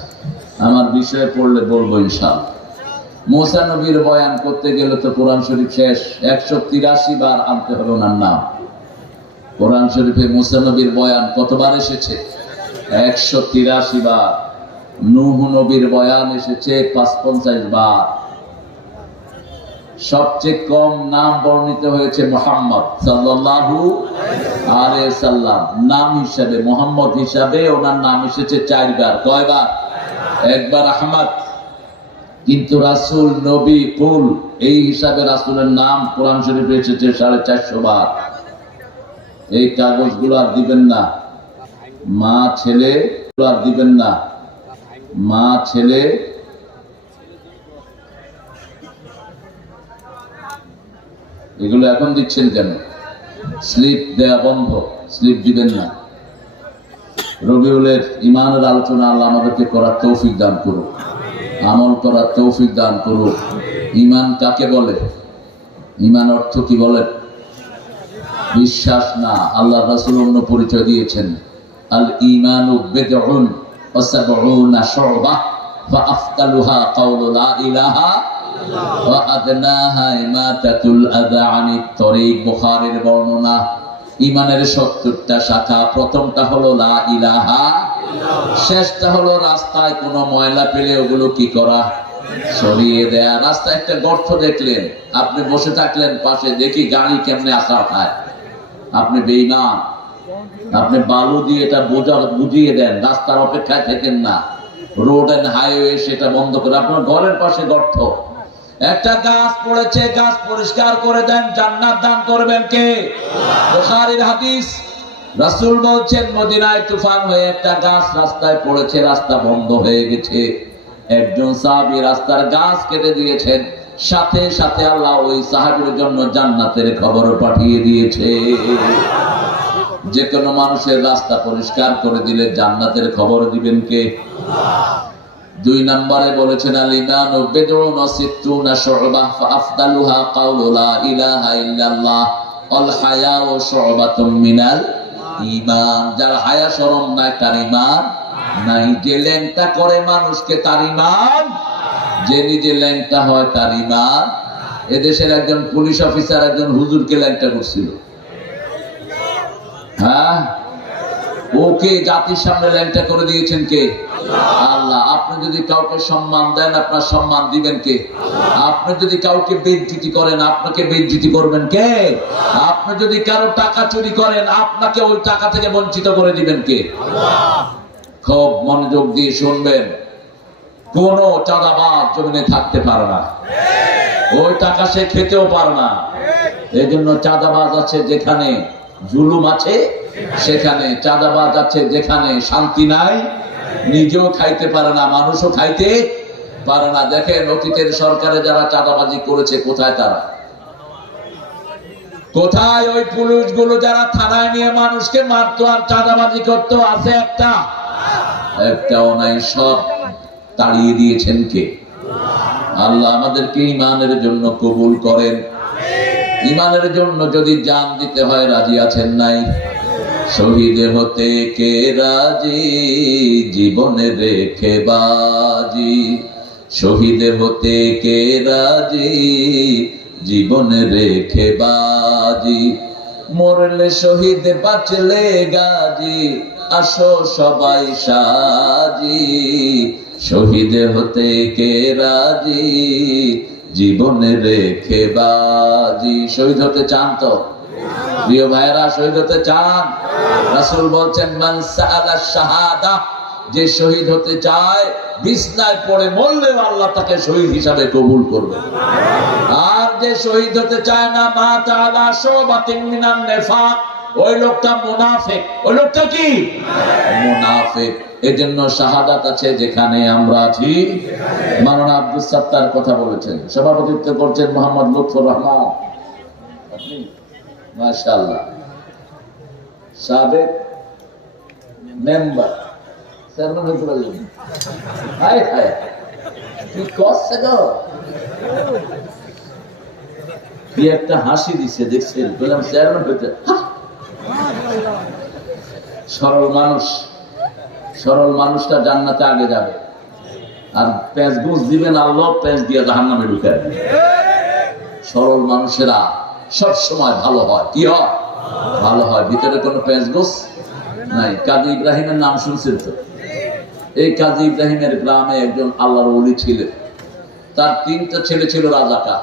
আমার বিষয়ে পড়লে বলবো ইনশাআল্লাহ। মুসা নবীর বয়ান করতে গেলে তো কোরআন শরীফ শেষ। 183 বার আনতে হলো না নাম। কোরআন শরীফে মুসা নবীর বয়ান কতবার এসেছে? 183 বার। নূহ নবীর বয়ান এসেছে 55 বার। সবচেয়ে কম নাম বর্ণিত হয়েছে মুহাম্মদ সাল্লাল্লাহু আলাইহি সাল্লাম। নাম হিসাবে, মুহাম্মদ হিসাবে ওনার নাম এসেছে 4 বার। কয়বার? একবার আহমদ। কিন্তু রাসূল, নবী, কুল এই হিসাবে রাসূলের নাম কোরআন শরীফে এসেছে 450 বার। এই কাগজগুলো আর দিবেন না। মা ছেলে আর দিবেন না। মা ছেলে এগুলো এখন দিচ্ছেন কেন? স্লিপ দেয়া বন্ধ, স্লিপ দিবেন না। রবিউলের ঈমানের আলোচনা আল্লাহ আমাদেরকে করার তৌফিক দান করুক, আমল করার তৌফিক দান করুক। ঈমান কাকে বলে? ঈমান অর্থ কি বলেন? বিশ্বাস না। আল্লাহ রাসূল অন্য পরিচয় দিয়েছেন, আল ঈমানু বিদউন ওয়া সাবউনা শু'বাহ ফাআফদালুহা কাওলু লা ইলাহা ওয়া আদনাহা ইমাতাতুল আযা আনিত তরিক। বুখারীর বর্ণনা। ঈমানের 70টা শাখা। প্রথমটা হলো লা ইলাহা, শেষটা হলো রাস্তায় কোনো ময়লা পেলে ওগুলো কি করা? সরিয়ে দেয়া। রাস্তায় একটা গর্ত দেখলেন, আপনি বসে থাকলেন পাশে, দেখি গাড়ি কেমনে আসা খায়, আপনি বেঈমান। আপনি বালু দিয়ে এটা বুঝিয়ে দেন, রাস্তার অপেক্ষায় থাকেন না, রোড এন্ড হাইওয়ে সেটা বন্ধ করে। আপনার ঘরের পাশে গর্ত, একটা গাছ পড়েছে, গাছ পরিষ্কার করে দেন, জান্নাত দান করবেন কে? বুখারীর হাদিস। রাসূল বলছেন, মদিনায় তুফান হয়ে একটা গাছ রাস্তায় পড়েছে, রাস্তা বন্ধ হয়ে গেছে। একজন সাহাবী রাস্তার গাছ কেটে দিয়েছেন, সাথে সাথে আল্লাহ ওই সাহাবীর জন্য জান্নাতের খবর পাঠিয়ে দিয়েছে। যে কোনো মানুষের রাস্তা পরিষ্কার করে দিলে জান্নাতের খবর দিবেন কে? 2 নম্বরে বলেছেন, আল ঈমানু বিদউন ওয়া সিত্তুনা শু'বাহ ফাআফদালুহা কাওলু লা ইলাহা ইল্লাল্লাহ ওয়াল হায়াউ শু'বাতুম মিনাল ঈমান। যার হায়া শরম নাই তার ঈমান নাই। যে ল্যাংটা করে মানুষকে তার ঈমান, যে নিজে ল্যাংটা হয় তার ঈমান। এদেশের একজন পুলিশ অফিসার একজন হুজুরকে ল্যাংটা করছিল। হ্যাঁ, ওকে জাতির সামনে ল্যাংটা করে দিয়েছেন কে? আল্লাহ। আপনি যদি কাউকে সম্মান দেন, আপনার সম্মান দিবেন কে? আপনি যদি কাউকে বেইজ্জতি করেন, আপনাকে বেইজ্জতি করবেন কে? আপনি যদি কারো টাকা চুরি করেন, আপনাকে ওই টাকা থেকে বঞ্চিত করে দিবেন কে? খুব মনোযোগ দিয়ে শুনবেন, কোন চাঁদাবাজ জমিনে থাকতে পারে না, ওই টাকা সে খেতেও পারে না। এই জন্য চাঁদাবাজ আছে যেখানে জুলুম আছে, সেখানে চাঁদাবাজ আছে যেখানে শান্তি নাই, নিজেও খাইতে পারে না, মানুষও খাইতে পারে না। দেখেন অতীতের সরকারে যারা চাঁদাবাজি করেছে, কোথায় তারা? কোথায় ওই পুলিশগুলো যারা থানায় নিয়ে মানুষকে মারতো আর চাঁদাবাজি করতো? আছে একটা? একটাও নাই। সব তাড়িয়ে দিয়েছেন কে? আল্লাহ আমাদেরকে ঈমানের জন্য কবুল করেন। ঈমানের জন্য যদি জান দিতে হয় রাজি আছেন নাই? শহীদ হতে কে রাজি, জীবনে রেখে বাজি। শহীদ হতে কে রাজি, জীবনে রেখে বাজি। মরলে শহীদ, বাঁচলে গাজী, আসো সবাই সাজি। শহীদ হতে কে রাজি, জীবনে রেখে বাজি। শহীদ হতে চান তো? প্রিয় ভাইরা, শহীদ হতে চান? রাসূল বলছেন, মান সাআলা শাহাদা, যে শহীদ হতে চায় বিছনায় পড়ে মরলেও আল্লাহ তাকে শহীদ হিসাবে কবুল করবে। আর যে শহীদ হতে চায় না, মা তাআলা শুবাতিন মিনান নিফাক, ওই লোকটা মুনাফিক। ওই লোকটা কি? মুনাফিক। এজন্য শাহাদাত আছে যেখানে আমরা আছি। মাওলানা আব্দুস সাত্তার কথা বলেছেন, সভাপতিত্ব করছেন মোহাম্মদ লুৎফর রহমান, মাশাআল্লাহ, সাবেক মেম্বার, চেয়ারম্যান হতে পারলেন। হায় হায়, কি করছে গো! কি একটা হাসি দিচ্ছে, দেখছেন? বললাম চেয়ারম্যান হতে। সরল মানুষ, সরল মানুষটা জান্নাতে আগে যাবে। আর পেঁচ গুঁজ দিবেন আল্লাহ, পেঁচ দিয়ে জাহান্নামে ঢুকায়। সরল মানুষেরা সব সময় ভালো হয়। কি হয়? ভালো হয়, ভিতরে কোনো পেঁচগোছ নাই। কাজী ইব্রাহিমের নাম শুনছেন তো? এই কাজী ইব্রাহিমের গ্রামে একজন আল্লাহর ওলি ছিলেন, তার 3টা ছেলে ছিল রাজাকার।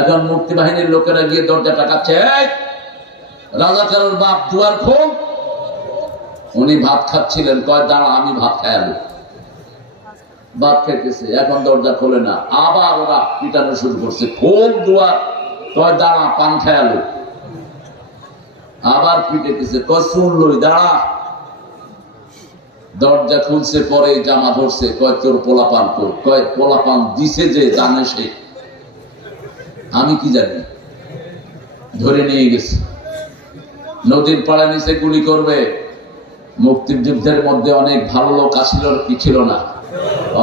এখন মুক্তি বাহিনীর লোকেরা গিয়ে দরজা টাকাচ্ছে, রাজাকারের বাপ দুয়ার খোল। উনি ভাত খাচ্ছিলেন, কয় দাঁড়া আমি ভাত খাইয়ালো। ভাত খাইতেছে, এখন দরজা খোলে না, আবার ওরা পিটানো শুরু করছে, খোল দুয়ার, কয় দাঁড়া পান খাইয়ালো। আবার পিটেতেছে, কয় শুনলই দাঁড়া। দরজা খুলছে, পরে জামা ধরছে, কয় তোর পোলাপান তোর, কয় পোলাপান দিছে যে জানে সে, আমি কি জানি। ধরে নিয়ে গেছে, নদীর পাড়ে নিচে গুলি করবে। মুক্তির যুদ্ধের মধ্যে অনেক ভালো লোক আসছিল কি ছিল না?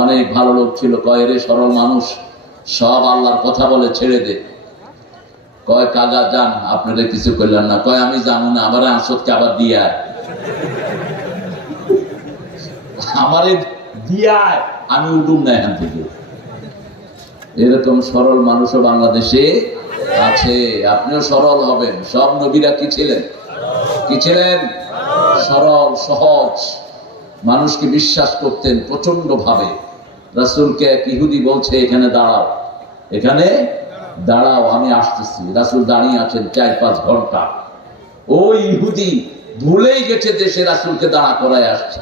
অনেক ভালো লোক ছিল। কয় রে সরল মানুষ, সব আল্লাহর কথা বলে ছেড়ে দে। কয় কাগা যান, আপনারা কিছু করলেন না। কয় আমি জানি না, আবার আসতকে আবার দিয়া আমারে দিয়ায় আমি উঠুম না এখান থেকে। এরকম সরল মানুষও বাংলাদেশে আছে। আপনিও সরল হবেন। সব নবীরা কি ছিলেন? কি ছিলেন? সরল, সহজ, মানুষকে বিশ্বাস করতেন প্রচন্ড ভাবে। রাসূলকে এক ইহুদি বলছে, এখানে দাঁড়াও, এখানে দাঁড়াও, আমি আসতেছি। রাসূল দাঁড়িয়ে আছেন 4-5 ঘন্টা। ওই ইহুদি ভুলেই গেছে দেশে রাসূলকে দাঁড়া করায় আসছে।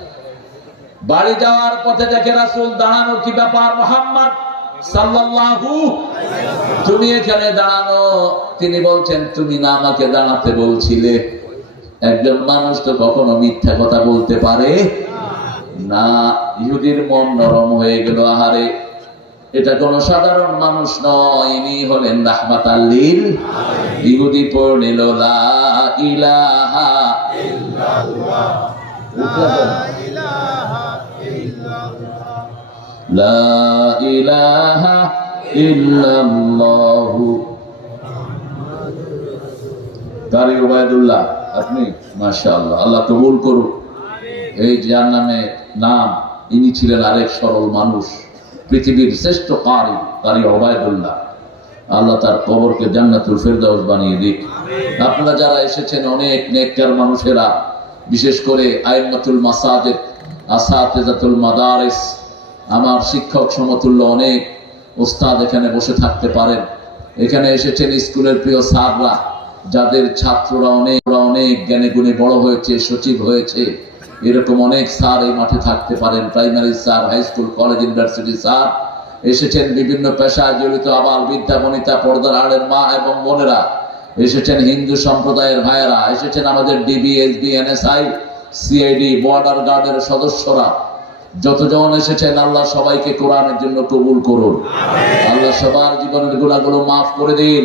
বাড়ি যাওয়ার পথে দেখে রাসূল দাঁড়ানো, কি ব্যাপার মুহাম্মদ সাল্লাল্লাহু, তুমি এখানে দাঁড়ানো? তিনি বলছেন, তুমি না আমাকে দাঁড়াতে বলছিলে? একজন মানুষ তো কখনো মিথ্যা কথা বলতে পারে না। ইহুদির মন নরম হয়ে গেল। আহারে, এটা কোন সাধারণ মানুষ নয়, ইনি হলেন রাহমাতাল লিল। ইহুদি পড়ে নিল লা ইলাহা ইল্লাল্লাহ, লা ইলাহা ইল্লাল্লাহ। কারি ওবায়দুল্লাহ, আপনি মাশাআল্লাহ, আল্লাহ কবুল করুন। এই যার নামে নাম, ইনি ছিলেন আরেক সরল মানুষ, পৃথিবীর শ্রেষ্ঠ কারি, কারি ওবায়দুল্লাহ। আল্লাহ তার কবরকে জান্নাতুল ফেরদাউস বানিয়ে দিক। আপনারা যারা এসেছেন, অনেক নেককার মানুষেরা, বিশেষ করে আইম্মাতুল মাসাজিদ, আসাতিজাতুল মাদারিস, আমার শিক্ষক সমতুল্য অনেক ওস্তাদ এখানে বসে থাকতে পারেন। এখানে এসেছেন স্কুলের প্রিয় স্যাররা, যাদের ছাত্ররা অনেক জ্ঞানে গুণে বড় হয়েছে, সচিব হয়েছে। এরকম অনেক স্যার এই মাঠে থাকতে পারেন, primary sir, high school, college, university sir এসেছেন। বিভিন্ন পেশায় জড়িত আবাল বিদ্যা বনিতা, পর্দার আড়ের মা এবং বোনেরা এসেছেন, হিন্দু সম্প্রদায়ের ভাইয়েরা এসেছেন, আমাদের DB, SB, NSI, CID, border গার্ডের সদস্যরা, যতজন এসেছেন, আল্লাহ সবাইকে কোরআনের জন্য কবুল করুন। আল্লাহ সবার জীবনের গুনাহগুলো মাফ করে দিন।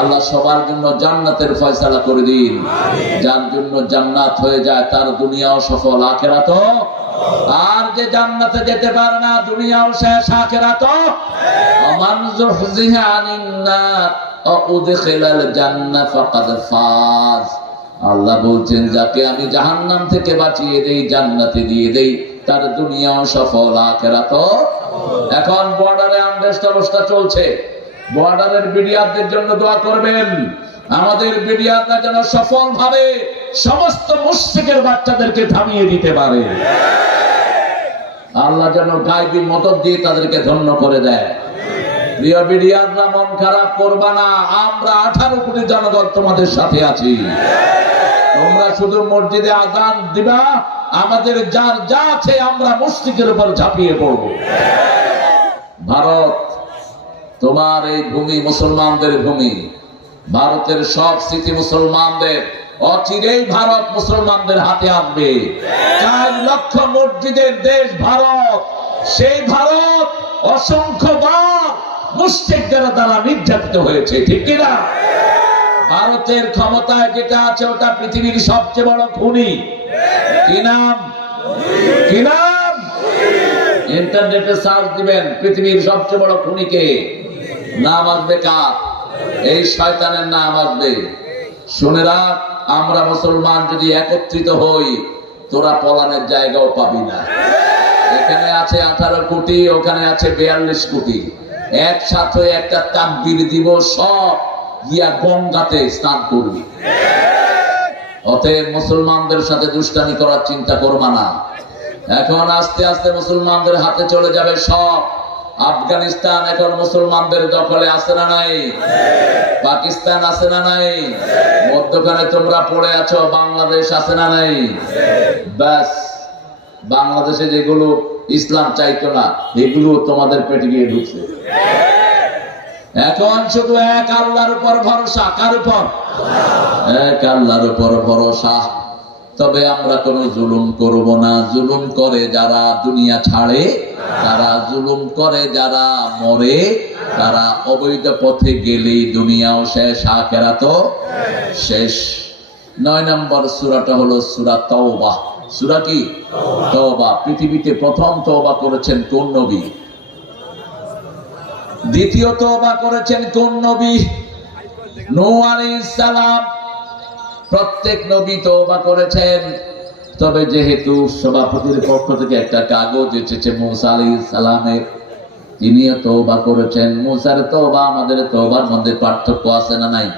আল্লাহ সবার জন্য জান্নাতের ফয়সালা করে দিন। যার জন্য জান্নাত হয়ে যায়, তার দুনিয়াও সফল, আখিরাতও। আর যে জান্নাতে যেতে পারে না, দুনিয়াও শেষ, আখিরাতও। মান যুহজিহা আনিন নার ওয়া উদখিলাল জান্নাহ ফাকাদ ফাজ। আল্লাহ বলছেন, যাকে আমি জাহান্নাম থেকে বাঁচিয়ে দেই, জান্নাতে দিয়ে দেই, তার দুনিয়াও সফল, আখিরাতও। এখন বর্ডারে আনরেস্ট অবস্থা চলছে, বর্ডারের বিডিআরদের জন্য দোয়া করবেন। আমাদের বিডিআররা যেন সফল ভাবে সমস্ত মুশরিকের বাচ্চাদেরকে থামিয়ে দিতে পারে। আল্লাহ যেন গায়বী মদদ দিয়ে তাদেরকে ধন্য করে দেয়। প্রিয় বিডিআররা, মন খারাপ করবা না, আমরা 18 কোটি জনগণ তোমাদের সাথে আছি। তোমরা শুধু মসজিদে আযান দিবা, আমাদের যার যা আছে আমরা মুশরিকের উপর ঝাঁপিয়ে পড়ব। ভারত তোমার এই ভূমি মুসলমানদের ভূমি, ভারতের সব স্মৃতি মুসলমানদের। অচিরেই ভারত মুসলমানদের হাতে আসবে। 4 লক্ষ মসজিদের দেশ ভারত। সেই ভারত অসংখ্যবার মুশরিকদের দ্বারা নির্যাতিত হয়েছে, ঠিক কিনা? ভারতের ক্ষমতায় যেটা আছে, ওটা পৃথিবীর সবচেয়ে বড় খুনি। কি নাম? কি নাম? ইন্টারনেটে সার্চ দিবেন, পৃথিবীর সবচেয়ে বড় খুনিকে। নাম আসবে কার? এই শয়তানের নাম আসবে। শুনে রাখ, আমরা মুসলমান যদি একত্রিত হই, তোরা পলানের জায়গাও পাবি না। এখানে আছে 18 কোটি, ওখানে আছে 42 কোটি। একসাথে একটা তাকবীর দিব, সব গিয়া গঙ্গাতে স্নান করবি। অতএব মুসলমানদের সাথে দুষ্টামি করার চিন্তা করবা না। এখন আস্তে আস্তে মুসলমানদের হাতে চলে যাবে সব। আফগানিস্তান এখন মুসলমানদের দখলে আছে না নাই? পাকিস্তান আছে না নাই? মধ্যখানে তোমরা পড়ে আছো, বাংলাদেশ আছে না নাই? ব্যাস, বাংলাদেশে যেগুলো ইসলাম চাইতো না এগুলো তোমাদের পেটে গিয়ে ঢুকছে। এখন শুধু এক আল্লাহর উপর ভরসা। কার উপর? এক আল্লাহর উপর ভরসা। তবে আমরা কোনো জুলুম করব না। জুলুম করে যারা দুনিয়া ছাড়ে, তারা জুলুম করে যারা মরে, তারা অবৈধ পথে গেলেই দুনিয়াও শেষ, আখিরাতও শেষ। 9 নম্বর সূরাটা হলো সূরা তাওবা। সূরা কি? তাওবা। পৃথিবীতে প্রথম তওবা করেছেন কোন নবী? দ্বিতীয় তওবা করেছেন কোন নবী? নূহ আলাইহিস সালাম। প্রত্যেক নবী তওবা করেছেন। তবে যেহেতু সভাপতির পক্ষ থেকে একটা কাগজ এসেছে মুসা আলাইহিস সালামের, তিনিও তওবা করেছেন। মুসার তওবা আমাদের তওবার মধ্যে পার্থক্য আছে না নাই?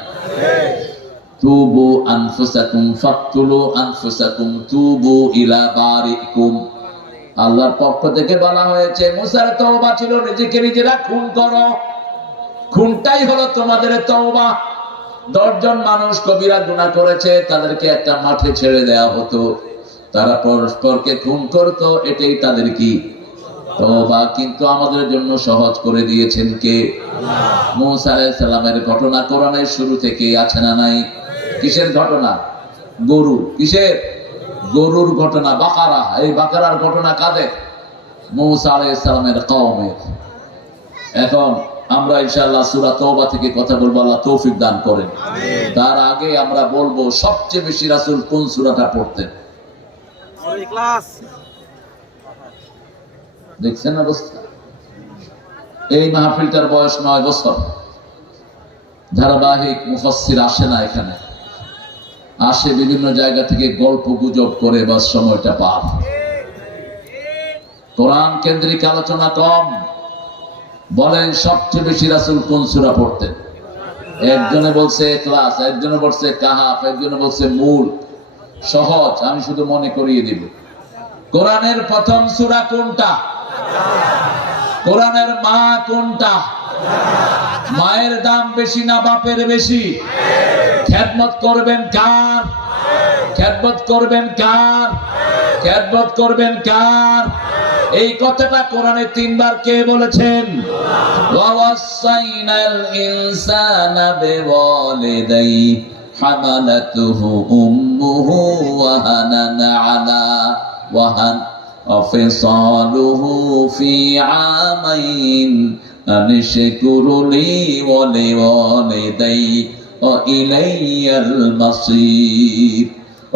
তুবু আনফুসাকুম ফাকতুলু আনফুসাকুম তুবু ইলা বারিকুম। আল্লাহর পক্ষ থেকে বলা হয়েছে মুসার তওবা ছিল নিজেকে নিজেরা খুন করো। খুনটাই হলো তোমাদের তওবা। 10 জন মানুষ কবিরা গুনাহ করেছে, তাদেরকে একটা মাঠে ছেড়ে দেওয়া হতো, তারা পরস্পরকে খুন করত, এটাই তাদের কি? তওবা। কিন্তু আমাদের জন্য সহজ করে দিয়েছেন কে? মুসা আলাইহিস সালামের ঘটনা কোরআনের শুরু থেকে আছে না নাই? কিসের ঘটনা? গরু। কিসের? গরুর ঘটনা। বাকারা। এই বাকারার ঘটনা কাদের? মুসা আলাইহিস সালামের কওমের। এখন আমরা ইনশাআল্লাহ সূরা তাওবা থেকে কথা বলবো, আল্লাহ তৌফিক দান করেন। তার আগে আমরা বলবো সবচেয়ে বেশি রাসূল কোন সূরাটা পড়তেন? ইখলাস। দেখছেন অবস্থা? এই মাহফিলটার বয়স 9 বছর। ধারাবাহিক মুফাসসির আসে না এখানে, আসে বিভিন্ন জায়গা থেকে গল্প গুজব করে, বাস সময়টা পার। কোরআন কেন্দ্রিক আলোচনা কম। বলেন সবচেয়ে বেশি রাসূল কোন সূরা পড়তেন? একজনে বলছে ইখলাস, একজনে বলছে কাহাফ, একজনে বলছে মুলক। সহজ, আমি শুধু মনে করিয়ে দিব। কোরআনের প্রথম সূরা কোনটা? কোরআনের মা কোনটা? মায়ের দাম বেশি না বাপের বেশি? খেদমত করবেন কার? খেদমত করবেন কার? খেদমত করবেন কার? এই কথাটা কোরআনে 3 বার কে বলেছেন? ওয়াসাইনাল ইনসানা বিওয়ালিদাই হামালাতুহু উম্মুহু ওয়াহানান আলা ওয়াহান ওয়াফিসালুহু ফি আমাইন আনশকুরুলি ওয়া লিওয়ালিদাই ওয়া ইলাইয়াল মাসির।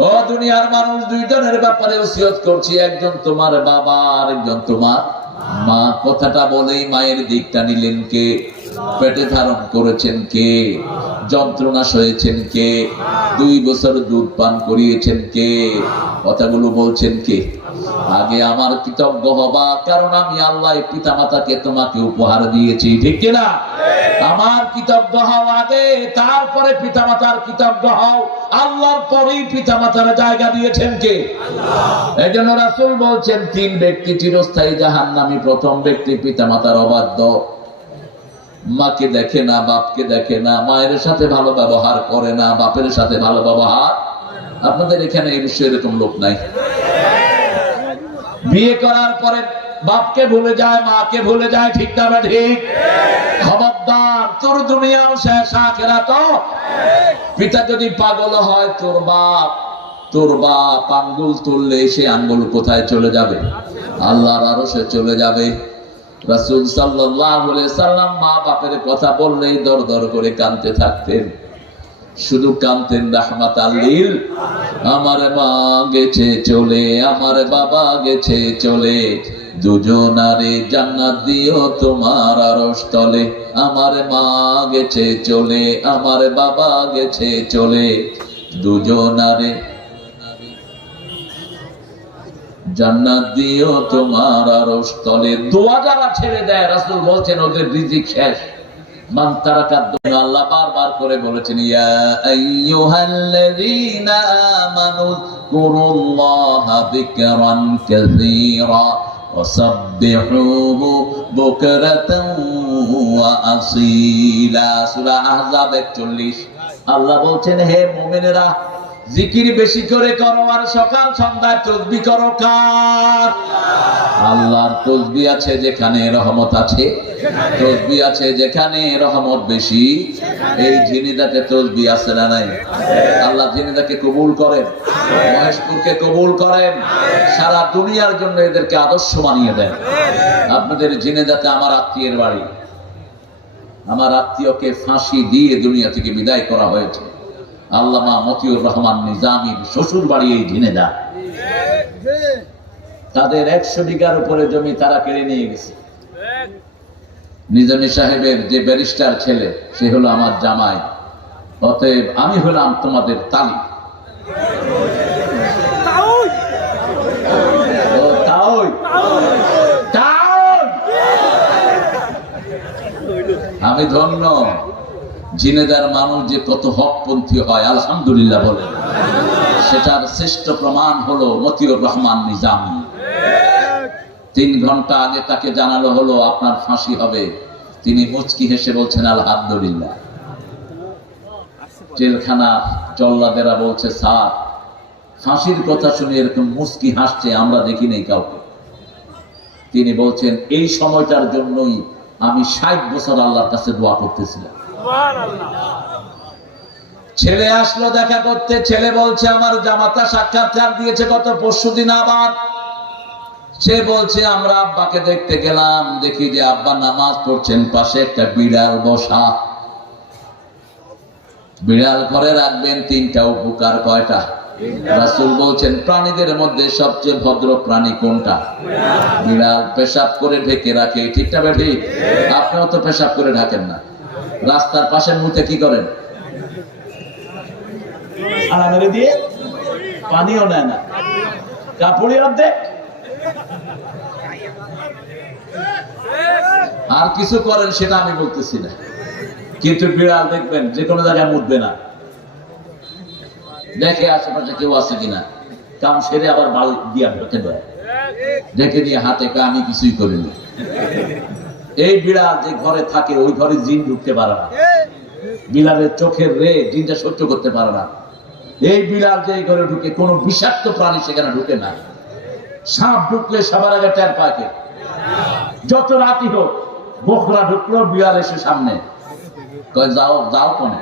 ও দুনিয়ার মানুষ, 2 জনের ব্যাপারে ওসিয়ত করছি, একজন তোমার বাবা আর একজন তোমার মা। কথাটা বলেই মায়ের দিকটা নিলেন কে? পেটে ধারণ করেছেন কে? যন্ত্রণা সয়েছেন কে? 2 বছর দুধ পান করিয়েছেন কে? কথাগুলো বলছেন কে? আগে আমার কৃতজ্ঞ হবা, কারণ আমি আল্লাহ পিতা মাতাকে তোমাকে উপহার দিয়েছি, ঠিক কিনা? আমার কৃতজ্ঞ হও আগে, তারপরে পিতা মাতার কৃতজ্ঞ হও। আল্লাহর পরেই পিতা মাতার জায়গা দিয়েছেন কে? এইজন্য রাসূল বলছেন 3 ব্যক্তি চিরস্থায়ী জাহান্নামী। প্রথম ব্যক্তি পিতা মাতার অবাধ্য, মাকে দেখে না, বাপকে দেখে না, মায়ের সাথে ভালো ব্যবহার করে না, বাপের সাথে ভালো ব্যবহার। আপনাদের এখানে এই বিষয়ে এরকম লোক নাই? বিয়ে করার পরে বাপকে ভুলে যায়, মাকে ভুলে যায়, ঠিক না ঠিক? খবরদার, তোর দুনিয়াও শেষ, আখিরাতও। পিতা যদি পাগল হয়, তোর বাপ আঙ্গুল তুললে সে আঙ্গুল কোথায় চলে যাবে? আল্লাহর আরশে চলে যাবে। রাসূল সাল্লাল্লাহু আলাইহি সাল্লাম মা বাপের কথা বললেই দরদর করে কাঁদতে থাকতেন। শুধু কাঁদতেন রাহমাতাল লিল। আমার মা গেছে চলে, আমার বাবা গেছে চলে, দুজনারে জান্নাত দিও তোমার আরশ তলে। আমার মা গেছে চলে, আমার বাবা গেছে চলে, দুজনারে জান্নাত দিও তোমার আরশ তলে। দোয়া যারা ছেড়ে দেয়, রাসূল বলছেন ওদের রিজিক শেষ। মান তারাকাদ দুনিয়া, আল্লাহ বারবার করে বলেছেন ইয়া আইয়ুহাল্লাযীনা আমানু যকুরুল্লাহা যিকরান কাসীরা ওয়াসাব্বিহুহু বুকরাতান ওয়া আসীলা। সূরা আহজাব 41। আল্লাহ বলছেন হে মুমিনেরা, জিকির বেশি করে করো আর সকাল সন্ধ্যায় তাসবিহ করো। কার? আল্লাহর তাসবিহ আছে যেখানে রহমত আছে, তাসবিহ আছে যেখানে রহমত বেশি। এই ঝিনিদাতে তাসবিহ আছে না নাই? আল্লাহ ঝিনিদাকে কবুল করেন, মহেশপুরকে কবুল করেন, সারা দুনিয়ার জন্য এদেরকে আদর্শ বানিয়ে দেন। আপনাদের ঝিনিদাতে আমার আত্মীয়ের বাড়ি, আমার আত্মীয়কে ফাঁসি দিয়ে দুনিয়া থেকে বিদায় করা হয়েছে। আল্লামা মতিউর রহমান নিজামীর শ্বশুর বাড়ি এই ঝিনেদা। তাদের 100 বিঘার উপরে জমি তারা কেড়ে নিয়ে গেছে। নিজামী সাহেবের যে ব্যারিস্টার ছেলে সে হলো আমার জামাই, অতএব আমি হলাম তোমাদের তালি। আমি ধন্য ঝিনেদার মানুষ যে কত হকপন্থী হয় আলহামদুলিল্লাহ বলেন। সেটার শ্রেষ্ঠ প্রমাণ হলো মতিউর রহমান নিজামী। 3 ঘন্টা আগে তাকে জানানো হলো আপনার ফাঁসি হবে, তিনি মুচকি হেসে বলছেন আলহামদুলিল্লাহ। জেলখানা জল্লাদেরা বলছে স্যার ফাঁসির কথা শুনে এরকম মুচকি হাসছে আমরা দেখি নাই কাউকে। তিনি বলছেন এই সময়টার জন্যই আমি 60 বছর আল্লাহর কাছে দোয়া করতেছিলাম। ছেলে আসলো দেখা করতে, ছেলে বলছে আমার জামাতা সাক্ষাৎকার দিয়েছে গত পরশুদিন। আবার সে বলছে আমরা আব্বাকে দেখতে গেলাম, দেখি যে আব্বা নামাজ পড়ছেন, পাশে একটা বিড়াল বসা। বিড়াল করে রাখবেন 3টা উপকার। কয়টা? রাসূল বলছেন প্রাণীদের মধ্যে সবচেয়ে ভদ্র প্রাণী কোনটা? বিড়াল। পেশাব করে ঢেকে রাখে, ঠিক না ঠিক? আপনিও তো পেশাব করে ঢাকেন না। রাস্তার পাশে মুতে কি করেন? আড়ামেরে দিয়ে পানিও নেয় না, কাপড়ই অর্ধেক। আর কিছু করেন সেটা আমি বলতেছি না, কিন্তু বিড়াল দেখবেন যে কোনো জায়গায় মুতবে না, দেখে আশেপাশে কেউ আছে কিনা, কাম সেরে আবার বাল দিয়া ঢেকে দেয়, ঢেকে দিয়ে হাতে আমি কিছুই করিনি। এই বিড়াল যে ঘরে থাকে ওই ঘরে জিন ঢুকতে পারে না, বিড়ালের চোখের রে জিনটা সহ্য করতে পারে না। এই বিড়াল যে ঘরে ঢুকে কোন বিষাক্ত প্রাণী সেখানে ঢুকে না। সাপ ঢুকলে সবার আগে টের পাকে, যত রাতি হোক। বকরা ঢুকলো, বিড়াল এসে সামনে কয় যাও যাও কোনে।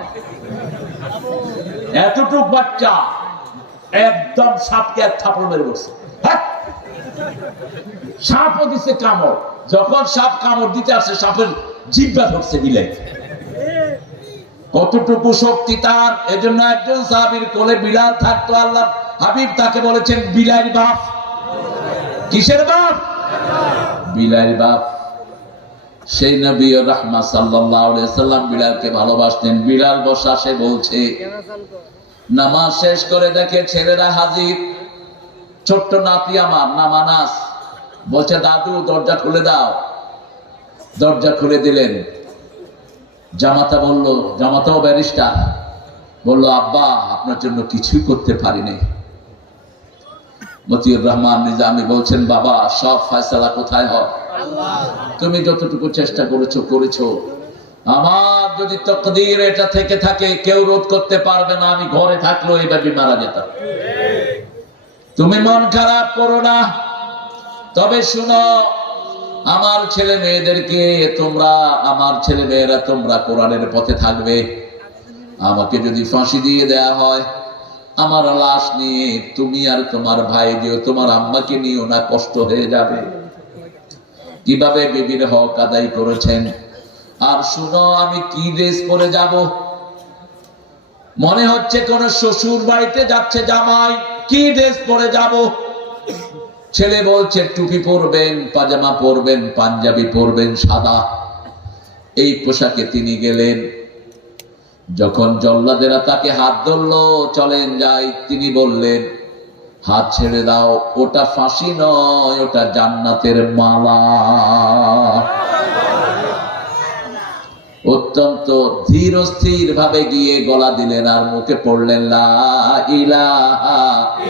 এতটুক বাচ্চা একদম সাপকে এক থাপড় মেরে বসছে। সাপও দিচ্ছে কামড়, যখন সাপ কামড় দিতে আসছে সাপের জিহ্বা ধরছে বিলাই। কতটুকু শক্তি তার! এজন্য একজন সাহাবীর কোলে বিড়াল থাকতো, আল্লাহ হাবিব তাকে বলেছেন বিলাইর বাপ। কিসের বাপ? বিলাইর বাপ। সেই নবী রাহমাত সাল্লাল্লাহু আলাইহি সাল্লাম বিড়ালকে ভালোবাসতেন। বিড়াল বসা, সে বলছে নামাজ শেষ করে দেখে ছেলেরা হাজির। ছোট্ট নাতি আমার নাম আনাস, বলছে দাদু দরজা খুলে দাও। দরজা খুলে দিলেন। জামাতা বলল, জামাতাও ব্যারিস্টার, বলল আব্বা আপনার জন্য কিছুই করতে পারিনি। মতিউর রহমান নিজামী বলছেন বাবা সব ফয়সালা কোথায় হয়? তুমি যতটুকু চেষ্টা করেছো। আমার যদি তকদির এটা থেকে থাকে কেউ রোধ করতে পারবে না। আমি ঘরে থাকলেও এইভাবে মারা যেতাম। তুমি মন খারাপ করো না, তবে শুনো আমার ছেলে মেয়েদেরকে তোমরা, আমার ছেলে মেয়েরা তোমরা কোরআনের পথে থাকবে। আমাকে যদি ফাঁসি দিয়ে দেয়া হয়, আমার লাশ নিয়ে তুমি আর তোমার ভাই দিও, তোমার আম্মাকে নিও না, কষ্ট হয়ে যাবে। কিভাবে বিবির হক আদায় করেছেন। আর শুনো আমি কি ড্রেস পরে যাব? মনে হচ্ছে কোন শ্বশুর বাড়িতে যাচ্ছে জামাই, কি ড্রেস পরে যাব? ছেলে বলছে টুপি পরবেন, পাজামা পরবেন, পাঞ্জাবি পরবেন সাদা। এই পোশাকে তিনি গেলেন। যখন জল্লাদেরা তাকে হাত ধরলো চলেন যাই, তিনি বললেন হাত ছেড়ে দাও, ওটা ফাঁসি নয়, ওটা জান্নাতের মালা। ও অত্যন্ত ধীর স্থির ভাবে গিয়ে গলা দিলেন আর মুখে পড়লেন লা ইলাহা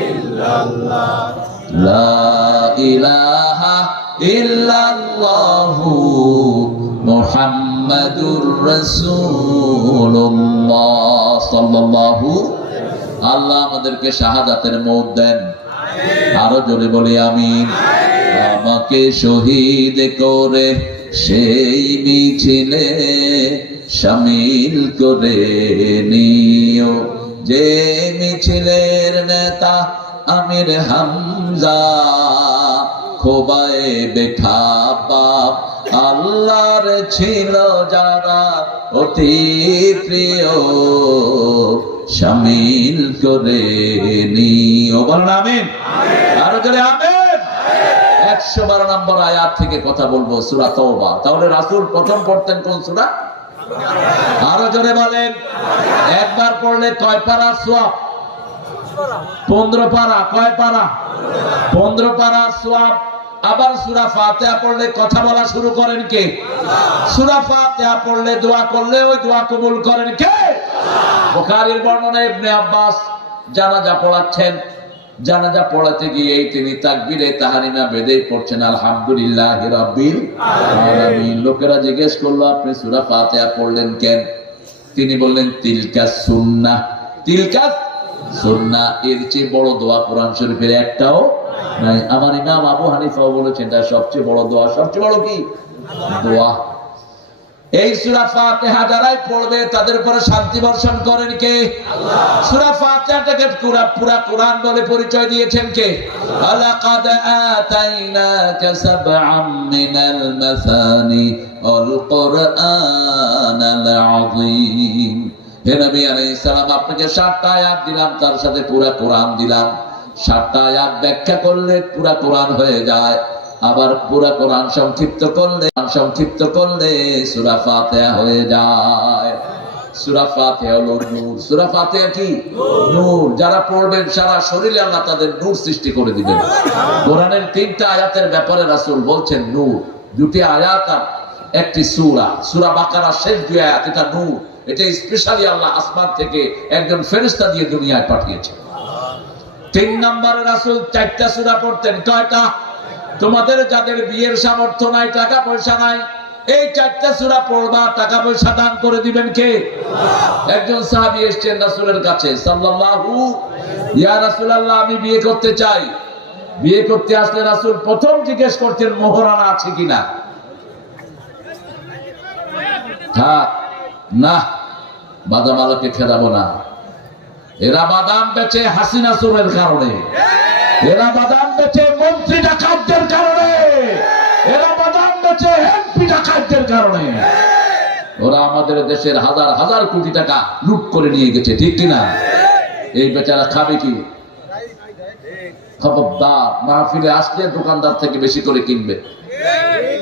ইল্লাল্লাহ, লা ইলাহা ইল্লাল্লাহু মুহাম্মাদুর রাসূলুল্লাহ সাল্লাল্লাহু। আল্লাহ আমাদেরকে শাহাদাতের মওত দেন, আরো জোরে বলি আমিন। আমাকে শহীদ করে সেই মিছিলে শামিল করে নিও, যে মিছিলের নেতা আমির হামজা, খোবায়ে বেখাবাব আল্লাহর ছিল যারা অতি প্রিয়, শামিল করে নিও। বলুন আমিন, আরো জোরে আমিন। 112 নম্বর আয়াত থেকে কথা বলবো, সূরা তাওবা। তাহলে রাসূল প্রথম পড়তেন কোন সূরা? আরো জোরে বলেন। একবার পড়লে কয় পারা সওয়াব? 15 পারা। কয় পারা? 15 পারা সওয়াব। আবার সূরা ফাতিহা পড়লে কথা বলা শুরু করেন কে? সূরা ফাতিহা পড়লে দোয়া করলে ওই দোয়া কবুল করেন কে? বুখারীর বর্ণনা, ইবনে আব্বাস জানাজা পড়াচ্ছেন, জানাজা পড়াতে গিয়ে তিনি তাকবীরে তাহরিমা বেঁধে পড়ছেন আলহামদুলিল্লাহি রাব্বিল আলামিন। লোকেরা জিজ্ঞেস করলো আপনি সূরা ফাতিহা পড়লেন কেন? তিনি বললেন তিলকা সুন্নাহ, তিলকা সুন্নাহ, এর চেয়ে বড় দোয়া কোরআন শরীফের একটাও নাই। আমার ইমাম আবু হানিফাও বলেছেন এটা সবচেয়ে বড় দোয়া। সবচেয়ে বড় কি দোয়া? এই সূরা ফাতিহা যারাই পড়বে তাদের উপরে শান্তি বর্ষণ করেন কে? আল্লাহ। সূরা ফাতিহাটাকে পুরা কোরআন বলে পরিচয় দিয়েছেন কে? আলাকাদ আতাইনাকা সাবআম মিনাল মাসানি ওয়াল কুরআনাল আযীম। হে নবী আলাইহিস সালাম, আপনাকে 7টা আয়াত দিলাম, তার সাথে পুরা কোরআন দিলাম। 7টা আয়াত ব্যাখ্যা করলে পুরা কোরআন হয়ে যায়, আবার পুরা কোরআন সংক্ষিপ্ত করলে সূরা ফাতিহা হয়ে যায়। সূরা ফাতিহা হলো নূর। সূরা ফাতিহা কি? নূর। যারা পড়বেন সারা শরীরে আল্লাহ তাদের নূর সৃষ্টি করে দিবেন। কোরআনের 3টা আয়াতের ব্যাপারে রাসূল বলছেন নূর। 2টি আয়াত আর একটি সূরা। সূরা বাকারার শেষ 2 আয়াত, এটা নূর। এটা স্পেশালি আল্লাহ আসমান থেকে একজন ফেরেশতা দিয়ে দুনিয়ায় পাঠিয়েছেন। 3 নম্বরে রাসূল 4টা সূরা পড়তেন। কয়টা? তোমাদের যাদের বিয়ের সামর্থ্য নাই, টাকা পয়সা নাই, এই 4টা সূরা পড়বা, টাকা পয়সা দান করে দিবেন কে? আল্লাহ। একজন সাহাবী এসেছেন রাসূলের কাছে, সাল্লাল্লাহু, ইয়া রাসূলুল্লাহ আমি বিয়ে করতে চাই। বিয়ে করতে আসলে রাসূল প্রথম জিজ্ঞেস করতেন মোহরানা আছে কিনা। হ্যাঁ, না, বাদাম আলোকে খেলাবো না। এরা বাদাম বেচে হাসিনা চোরের কারণে, এরা বাদাম বেচে মন্ত্রী ডাকাতদের কারণে, এরা বাদাম বেচে এমপি ডাকাতদের কারণে। ওরা আমাদের দেশের হাজার হাজার কোটি টাকা লুট করে নিয়ে গেছে, ঠিক কিনা? এই বেচারা খাবে কি? খবরদার, মাহফিলে আসলে দোকানদার থেকে বেশি করে কিনবে।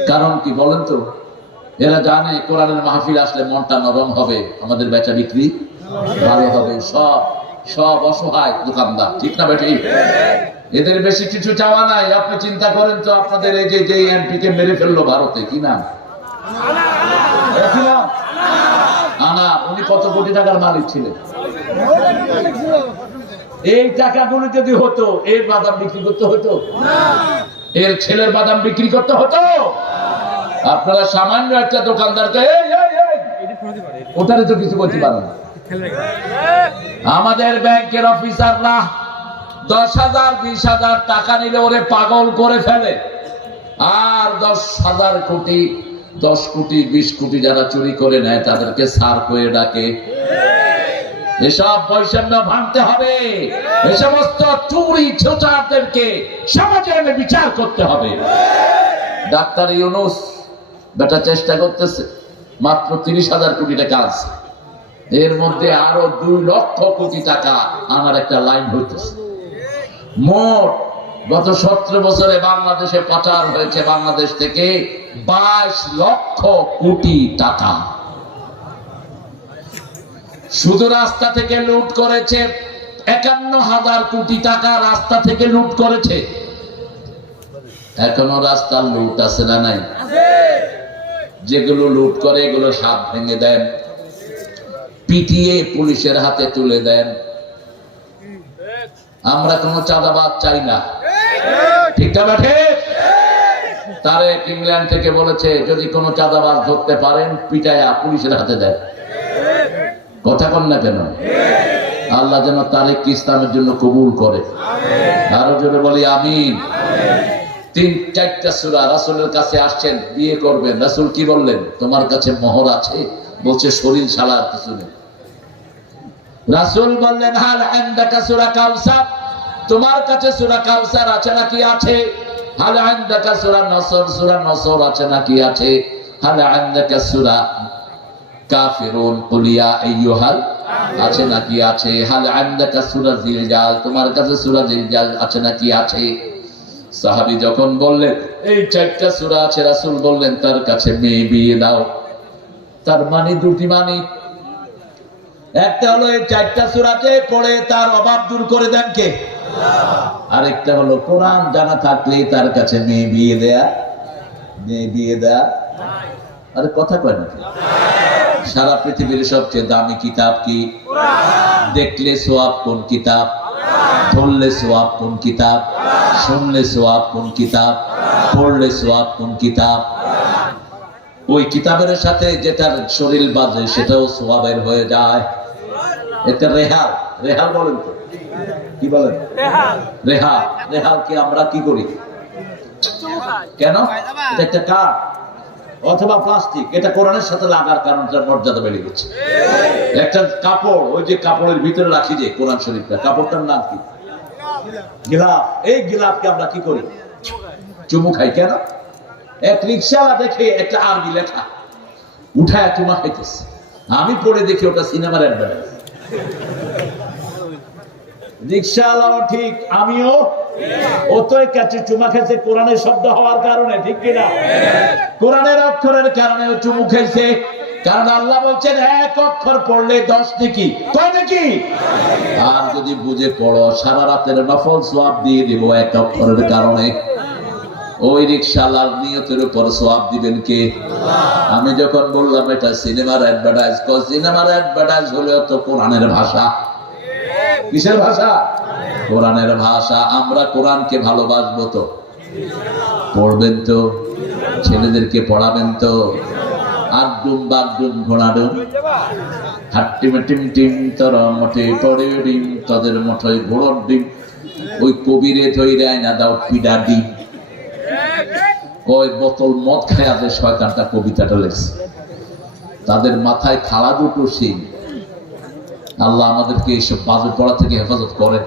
কারণ কি বলেন তো? এরা জানে কোরআনের মাহফিল আসলে মনটা নরম হবে, আমাদের বেচা বিক্রি ভালো হবে। সব অসহায় দোকানদার, ঠিক না বেটি? এদের বেশি কিছু চাওয়া নাই। আপনি চিন্তা করেন তো, আপনাদের এই যে এমপি কে মেরে ফেললো ভারতে, কি নাম? আনা। উনি কত কোটি টাকার মালিক ছিলেন। এই টাকাগুলো যদি হতো, এর বাদাম বিক্রি করতে হতো? এর ছেলের বাদাম বিক্রি করতে হতো? আপনারা সামান্য একটা দোকানদারকে ওটারে তো কিছু করতে পারেন না। আমাদের ব্যাংকের অফিসাররা 10,000 20,000 টাকা নিলে ওরে পাগল করে ফেলে। আর 10,000 কোটি 10 কোটি 20 কোটি যারা চুরি করে নেয় তাদেরকে স্যার করে ডাকে। এসব বৈষম্য ভাঙতে হবে। এ সমস্ত চুরি ছোটারদেরকে সমাজে এনে বিচার করতে হবে। ডাক্তার ইউনূস বেটা চেষ্টা করতেছে, মাত্র 30,000 কোটি টাকা আছে, এর মধ্যে আরো 2 লক্ষ কোটি টাকা আনার একটা লাইন হইতেছে। মোট গত 17 বছরে বাংলাদেশে পাচার হয়েছে বাংলাদেশ থেকে 22 লক্ষ কোটি টাকা। শুধু রাস্তা থেকে লুট করেছে 51,000 কোটি টাকা, রাস্তা থেকে লুট করেছে। এখনো রাস্তার লুট আছে না নাই? যেগুলো লুট করে এগুলো হাত ভেঙে দেন, পিটিয়ে পুলিশের হাতে তুলে দেন। আমরা কোনো চাঁদাবাজ চাই না, ঠিক না ঠিক? তারেক ইংল্যান্ড থেকে বলেছে যদি কোনো চাঁদাবাজ ধরতে পারেন পিটায়া পুলিশের হাতে দেন। কথা কন না কেন? আল্লাহ যেন তারেক ইসলামের জন্য কবুল করে। আরো জোরে বলি আমিন। 3-4টা সূরা রাসূলের কাছে আসছেন, বিয়ে করবেন। রাসূল কি বললেন? তোমার কাছে মোহর আছে? বলছে শরীর ছাড়া আর কিছু নেই। রাসূল বললেন হাল ইনদাকা সূরা কাউসার, তোমার কাছে সূরা কাউসার আছে নাকি? আছে। হাল ইনদাকা সূরা নসর, সূরা নসর আছে নাকি? আছে। হাল ইনদাকা সূরা কাফিরুন কুল ইয়া আইয়ুহাল আছে নাকি? আছে। হাল ইনদাকা সূরা জিলজাল, তোমার কাছে সূরা জিলজাল আছে নাকি? আছে। সাহাবী যখন বললেন এই 4টা সূরা আছে, রাসূল বললেন তার কাছে মেয়ে বিয়ে দাও। তার মানে দুটি মানে, একটা হলো এই 4টা সূরাতে পড়ে তার অভাব দূর করে দেন কে? আরেকটা হলো কোরআন জানা থাকলে তার কাছে মেয়ে বিয়ে দেয়া। মেয়ে বিয়ে দেয়া, আরে কথা কয় না? সারা পৃথিবীর সবচেয়ে দামি কিতাব কি? দেখলে সোয়াব কোন কিতাব? ধরলে সোয়াব কোন কিতাব? শুনলে সোয়াব কোন কিতাব? পড়লে সোয়াব কোন কিতাব? ওই কিতাবের সাথে যেটার শরীর বাজে সেটাও সোয়াবের হয়ে যায়। এটা রেহাল। রেহাল বলেন তো, কি বলেন? রেহাল। রেহাল কি আমরা কি করি? কেন? এটা একটা কাঠ অথবা প্লাস্টিক, এটা কোরআনের সাথে লাগার কারণে তার মর্যাদা বেড়ে গেছে। একটা কাপড়, ওই যে কাপড়ের ভিতরে রাখি যে কোরআন শরীফটা, কাপড়টার নাম কি? গিলাফ। এই গিলাফকে আমরা কি করি? চুমু খাই। কেন? এক রিক্সাওয়ালা দেখে একটা আরবি লেখা উঠায় চুমা খাইতেছে, আমি পড়ে দেখি ওটা সিনেমার অ্যাডভার্টাইজ। রিক্সাওয়ালাও ঠিক, আমিও। ও তো কাছে চুমা খেয়েছে কোরআনের শব্দ হওয়ার কারণে, ঠিক কিনা? কোরআনের অক্ষরের কারণে ও চুমু খেয়েছে। কারণ আল্লাহ বলছেন এক অক্ষর পড়লে 10 নেকি। কয় নেকি? আর যদি বুঝে পড়ো সারা রাতের নফল সওয়াব দিয়ে দিব এক অক্ষরের কারণে। ওই রিকশালার নিয়তের উপর সওয়াব দিবেন কে? আমি যখন বললাম এটা সিনেমার অ্যাডভার্টাইজ, সিনেমার অ্যাডভার্টাইজ হলেও তো কোরআনের ভাষা। কিসের ভাষা? কোরআনের ভাষা। আমরা কোরআনকে ভালোবাসবো তো? পড়বেন তো? ছেলেদেরকে পড়াবেন তো? আগডুম বাগডুম ঘোড়াডুম হাট্টিম টিম টিম তোর মঠে পড়ে ডিম, তাদের মঠয় ঘোড়ার ডিম। ওই কবিরে ধৈরে আয়না দাও পিডা ডিম। কয় বোতল মদ খায় আছে শয়তানটা কবিতাটা লেখছে। তাদের মাথায় খাড়া দুটো শিং। আল্লাহ আমাদেরকে এইসব বাজে পড়া থেকে হেফাজত করেন।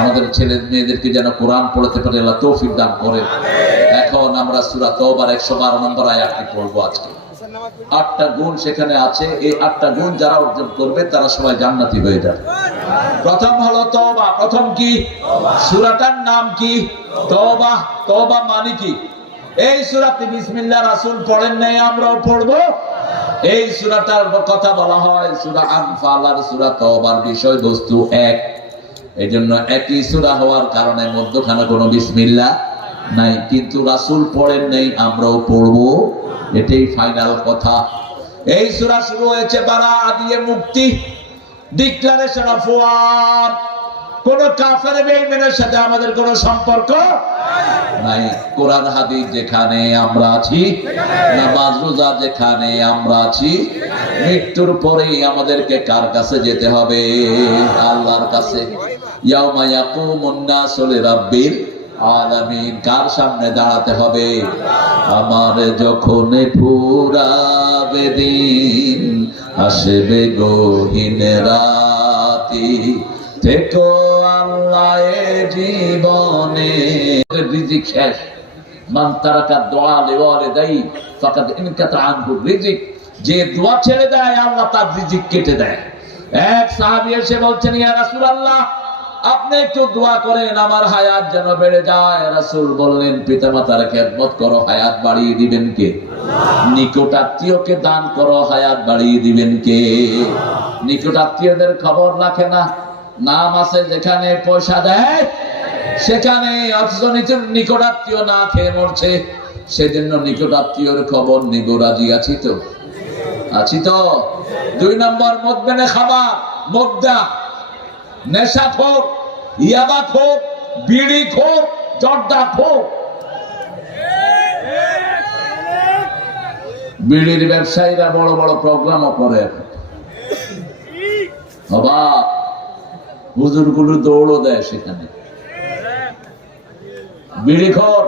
আমাদের ছেলে মেয়েদেরকে যেন কোরআন পড়াতে পারে আল্লাহ তৌফিক দান করেন। এখন আমরা সূরা তওবার 112 নম্বর আয়াতটি পড়বো আজকে। 8টা গুণ সেখানে আছে। এই 8টা গুণ যারা অর্জন করবে তারা সবাই জান্নাতি হয়ে যাবে। প্রথম হলো তওবা। প্রথম কি? সূরাটার নাম কি? তওবা। তওবা মানে কি? এই সূরাতে বিসমিল্লাহ রাসূল পড়েন নাই, আমরাও পড়বো। এই সূরাটার কথা বলা হয় সূরা আনফাল আর সূরা তওবার বিষয়বস্তু এক। এজন্য একই সূরা হওয়ার কারণে মধ্যখানে কোনো বিসমিল্লাহ নাই। কিন্তু রাসূল পড়েন নাই, আমরাও পড়বো, এটাই ফাইনাল কথা। এই সূরা শুরু হয়েছে বারাআ দিয়ে, মুক্তি, ডিক্লারেশন অফ ওয়ার। কোন কাফের বেঈমানের সাথে আমাদের কোনো সম্পর্ক নাই। কোরআন হাদিস যেখানে আমরা আছি, নামাজ রোজা যেখানে আমরা আছি, মৃত্যুর পরেই আমাদেরকে কার কাছে যেতে হবে? আল্লাহর কাছে। ইয়াউমা ইয়াকুমুন নাসু লিরাব্বিল আলামিন। কার সামনে দাঁড়াতে হবে? আমার যখন ফুরাবে দিন, আসবে গহীন রাতি, থেকো আল্লাহ জীবনে। রিজিক শেষ। মান তারাকা দুআ লিওয়ালিদাই ফাকাদ ইনকাতা আনহু রিজিক। যে দোয়া ছেড়ে দেয় আল্লাহ তার রিজিক কেটে দেয়। এক সাহাবী এসে বলছেন ইয়া রাসূলুল্লাহ আপনি একটু দোয়া করেন আমার হায়াত যেন বেড়ে যায়। রাসূল বললেন পিতামাতার খেদমত করো, হায়াত বাড়িয়ে দিবেন কে? নিকট আত্মীয়কে দান করো, হায়াত বাড়িয়ে দিবেন কে? নিকট আত্মীয়দের খবর রাখে না। নাম আছে যেখানে, পয়সা দেয় সেখানে, অথচ নিকট আত্মীয় না খেয়ে মরছে। সেজন্য নিকট আত্মীয়র খবর নিব, রাজি আছি তো? আছি তো? 2 নম্বর মদবেনে খাবার, মদ্দা, নেশাখোর, ইয়াবাখোর, বিড়িখোর, জর্দাখোর। বিড়ির ব্যবসায়ীরা বড় বড় প্রোগ্রামও করে, অবাক হুজুরগুলো দৌড়ও দেয় সেখানে। বিড়িখোর,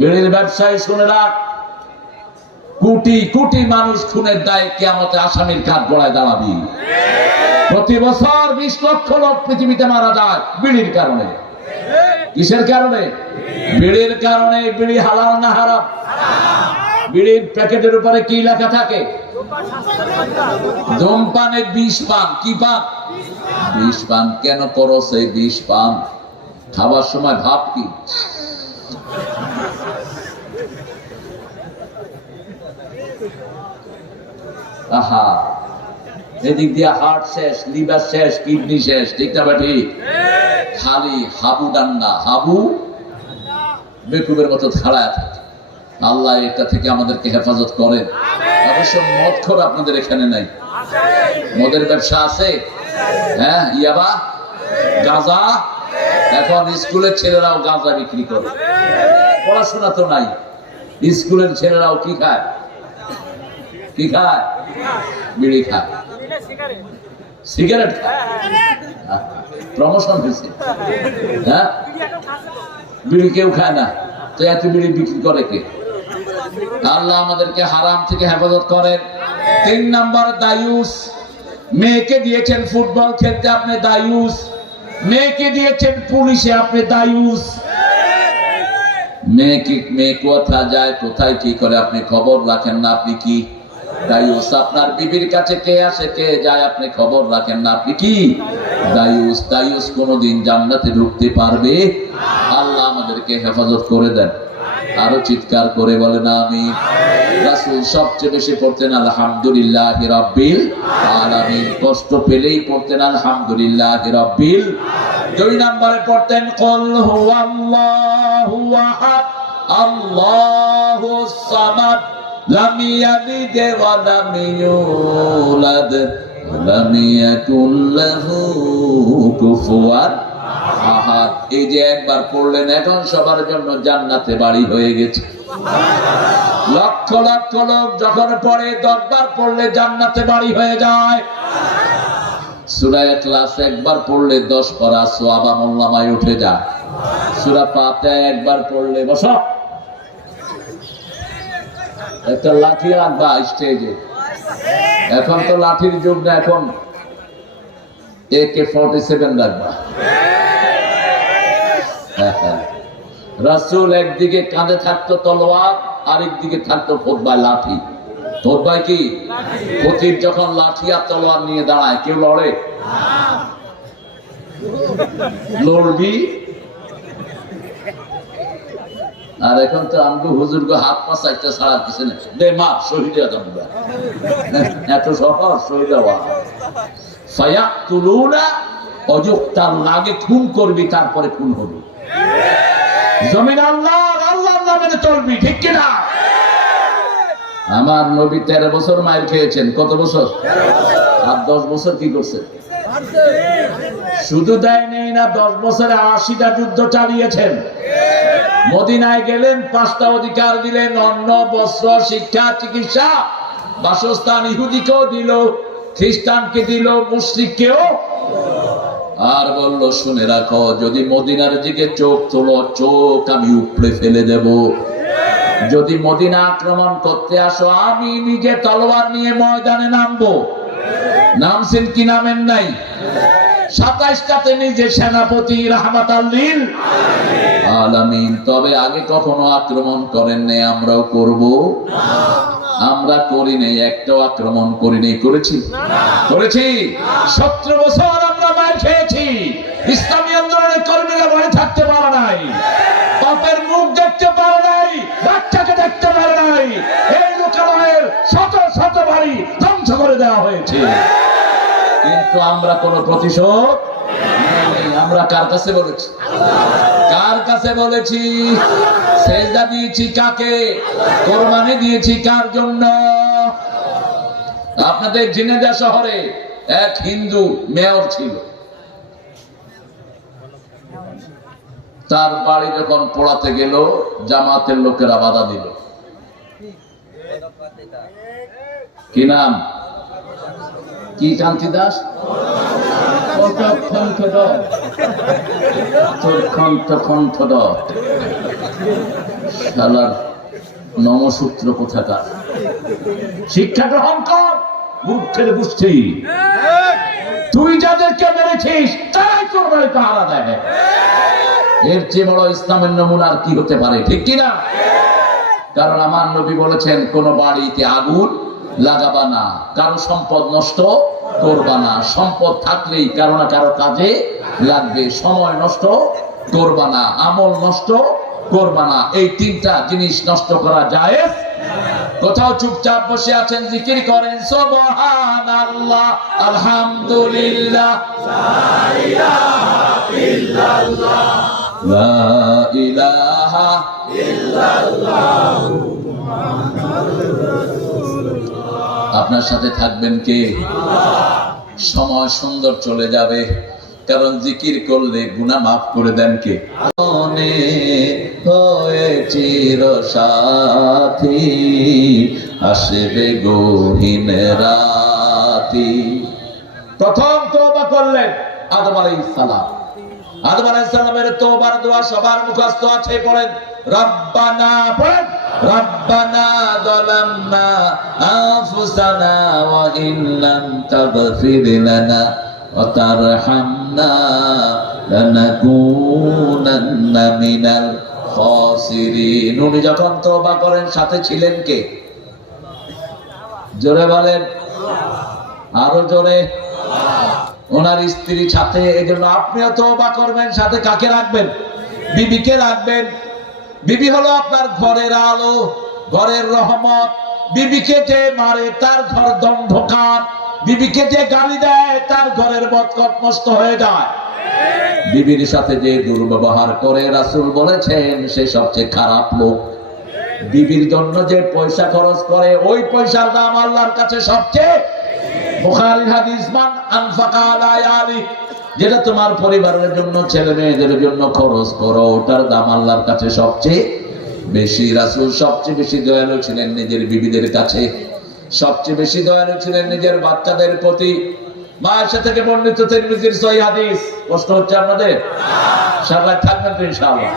বিড়ির ব্যবসায়ী, শুনে রাখ, কোটি কোটি মানুষ খুনের দায়ে কিয়ামতে আসামির কাঠ গড়ায় দাঁড়াবি। প্রতি বছর 20 লক্ষ লোক পৃথিবীতে মারা যায় বিড়ির কারণে। কিসের কারণে? বিড়ির কারণে। বিড়ি হালাল না হারাম? বিড়ির প্যাকেটের উপরে কি লেখা থাকে? ধূমপানের 20 পান। কি পান? 20 পান। কেন করো সেই 20 পান? খাবার সময় ভাব কি? আহা, এদিক দিয়ে হার্ট শেষ, লিভার শেষ, কিডনি শেষ, ঠিক না বেটি? খালি হাবু ডান্ডা, হাবু বেকুবের মতো খাড়ায় থাকে। আল্লাহ এটা থেকে আমাদেরকে হেফাজত করেন। অবশ্য মদখোর আপনাদের এখানে নাই? মদের ব্যবসা আছে? হ্যাঁ, ইয়াবা, গাঁজা। এখন স্কুলের ছেলেরাও গাঁজা বিক্রি করে। পড়াশোনা তো নাই, স্কুলের ছেলেরাও কি খায়? কি খায়? বিড়ি খায়, সিগারেট খায়। প্রমোশন হয়েছে। হ্যাঁ, বিড়ি কেউ খায় না, তো এত বিড়ি বিক্রি করে কে? আল্লাহ আমাদেরকে হারাম থেকে হেফাজত করেন। 3 নম্বর দায়ুস। মেয়েকে দিয়েছেন ফুটবল খেলতে, আপনি দায়ুস। মেয়েকে দিয়েছেন পুলিশে, আপনি দায়ুস। মেয়ে কোথায় যায়, কোথায় কি করে আপনি খবর রাখেন না, আপনি কি দায়ুস। আপনার বিবির কাছে কে আসে কে যায় আপনি খবর রাখেন না, আপনি কি দায়ুস। দায়ুস কোনদিন জান্নাতে ঢুকতে পারবে? আল্লাহ আমাদেরকে হেফাজত করে দেন। আরো চিৎকার করে বলেন আমিন। রাসূল সবচেয়ে বেশি পড়তেন আলহামদুলিল্লাহি রাব্বিল আলামিন। কষ্ট পেলেই পড়তেন আলহামদুলিল্লাহি রাব্বিল। 2 নম্বরে পড়তেন কুল হুয়াল্লাহু আহাদ আল্লাহুস সামাদ লাম ইয়ালিদ ওয়া লাম ইউলাদ ওয়া লাম ইয়াকুল লাহু কুফুয়ান আহাদ। এই যে একবার পড়লেন, এখন সবার জন্য জান্নাতে বাড়ি হয়ে গেছে। লক্ষ লক্ষ লোক যখন পড়ে 10 বার পড়লে জান্নাতে বাড়ি হয়ে যায়। সূরা ইখলাস একবার পড়লে 10 পারা সওয়াব আমলনামায় উঠে যায়। সূরা ফাতিহা একবার পড়লে, বসো, একটা লাঠি রাখবা স্টেজে। এখন তো লাঠির যুগ না, এখন AK-47 রাখবা। রাসূল একদিকে কাঁধে থাকতো তলোয়ার, আরেকদিকে থাকতো খোতবায় লাঠি। খোতবায় কি? খতিব যখন লাঠি আর তলোয়ার নিয়ে দাঁড়ায়, কেউ লড়ে? লড়বি? আর এখন তো আমগো হুজুরগো হাত পা চাইতে ছাড়া কিছু নেই। দে মা শহীদ আমরা এত সহজ শহীদ হওয়া। ফায়াকতুলুনা ওয়ায়ুকতালুনা, আগে খুন করবি তারপরে খুন হবে। জমিন আল্লাহর, আল্লাহর নামে চলবি, ঠিক কি না? আমার নবী 13 বছর মায়ের খেয়েছেন। কত বছর? আর 10 বছর কি করছেন? শুধু দেয় নেই না, 10 বছরে 80টা যুদ্ধ চালিয়েছেন। মদিনায় গেলেন, 5টা অধিকার দিলেন: অন্ন, বস্ত্র, শিক্ষা, চিকিৎসা, বাসস্থান। ইহুদিকেও দিল, খ্রিস্টানকে দিল, মুশরিককেও। আর বলল, শুনে রাখো, যদি মদিনার দিকে চোখ তোলো, চোখ আমি উপড়ে ফেলে দেব। যদি মদিনা আক্রমণ করতে আসো, আমি নিজে তলোয়ার নিয়ে ময়দানে নামবো। নামছেন কি নামেন নাই? 27টাতে নিজে সেনাপতি, রাহমাতাল লিল আলামিন। তবে আগে কখনো আক্রমণ করেন নাই, আমরাও করব? আমরা করি নাই, একটাও আক্রমণ করি নাই। করেছি? করেছি। 17 বছর আমরা মার খেয়েছি। ইসলামী আন্দোলনের কর্মীরা ভয় থাকতে পারে নাই, বাপের মুখ দেখতে পারে নাই, বাচ্চাকে দেখতে পারে নাই। এই লোকালয়ের শত শত বাড়ি ধ্বংস করে দেওয়া হয়েছে, কিন্তু আমরা কোনো প্রতিশোধ আমরা কার কাছে বলেছি? কার কাছে বলেছি? সেজদা দিয়েছি কাকে? কোরবানি দিয়েছি কার জন্য? আপনাদের ঝিনাইদহ শহরে এক হিন্দু মেয়র ছিল, তার বাড়ি যখন পোড়াতে গেল জামাতের লোকেরা বাধা দিল। কি নাম? কি কান্তি দাস? নমসূত্র কোথাকার, শিক্ষা গ্রহণ কর, মূর্খের গোষ্ঠী। তুই যাদেরকে মেরেছিস তারাই তোর বাড়িতে হারা দেয়। এর চেয়ে বড় ইসলামের নমুনা আর কি হতে পারে, ঠিক কিনা? কারণ আমার নবী বলেছেন, কোন বাড়িতে আগুন লাগাবা না, কারো সম্পদ নষ্ট করবা না। সম্পদ থাকলেই কারো না কারো কাজে লাগবে। সময় নষ্ট করবা না, আমল নষ্ট করবা না। এই তিনটা জিনিস নষ্ট করা যায়। কোথাও চুপচাপ বসে আছেন, জিকির করেন সুবহানাল্লাহ, আলহামদুলিল্লাহ, লা ইলাহা ইল্লাল্লাহ, লা ইলাহা ইল্লাল্লাহ। আপনার সাথে থাকবেন কে? সময় সুন্দর চলে যাবে, কারণ জিকির করলে গুনাহ মাফ করে দেন কে? হয়ে চির সাথী, আসবে গহীন রাতি। প্রথম তওবা করলেন আদম আলাইহিস সালাম। আদম আলাইহিস সালামের তওবার দোয়া সবার মুখস্থ আছে, পড়েন রব্বানা, পড়েন রব্বানা যালামনা আনফুসানা ওয়া ইন লাম তাগফির লানা ওয়া তারহামনা লানাকুনান্না মিনাল খাসিরিন। উনি যখন তওবা করেন সাথে ছিলেন কে? জোরে বলেন, আরো জোরে। ওনার স্ত্রী সাথে। এই জন্য আপনিও তওবা করবেন, সাথে কাকে রাখবেন? বিবিকে রাখবেন। বিবি হলো আপনার ঘরের আলো, ঘরের রহমত। বিবিকে যে মারে তার ঘর অন্ধকার, বিবিকে যে গালি দেয় তার ঘরের বরকত নষ্ট হয়ে যায়। বিবির সাথে যে দুর্ব্যবহার করে রাসূল বলেছেন সে সবচেয়ে খারাপ লোক। বিবির জন্য যে পয়সা খরচ করে ওই পয়সার দাম আল্লাহর কাছে সবচেয়ে। বুখারীর হাদিস, মান আনফাকা আলা ইয়ালি, যেটা তোমার পরিবারের জন্য, ছেলে মেয়েদের জন্য খরচ করো, ওটার দাম আল্লাহর কাছে সবচেয়ে বেশি। রাসূল সবচেয়ে বেশি দয়ালু ছিলেন নিজের বিবিদের কাছে, সবচেয়ে বেশি দয়ালু ছিলেন নিজের বাচ্চাদের প্রতি। মায়েশা থেকে বর্ণিত তিরমিজির সহিহ হাদিস। কষ্ট হচ্ছে আপনাদের? সবাই থাকবেন তো ইনশাআল্লাহ?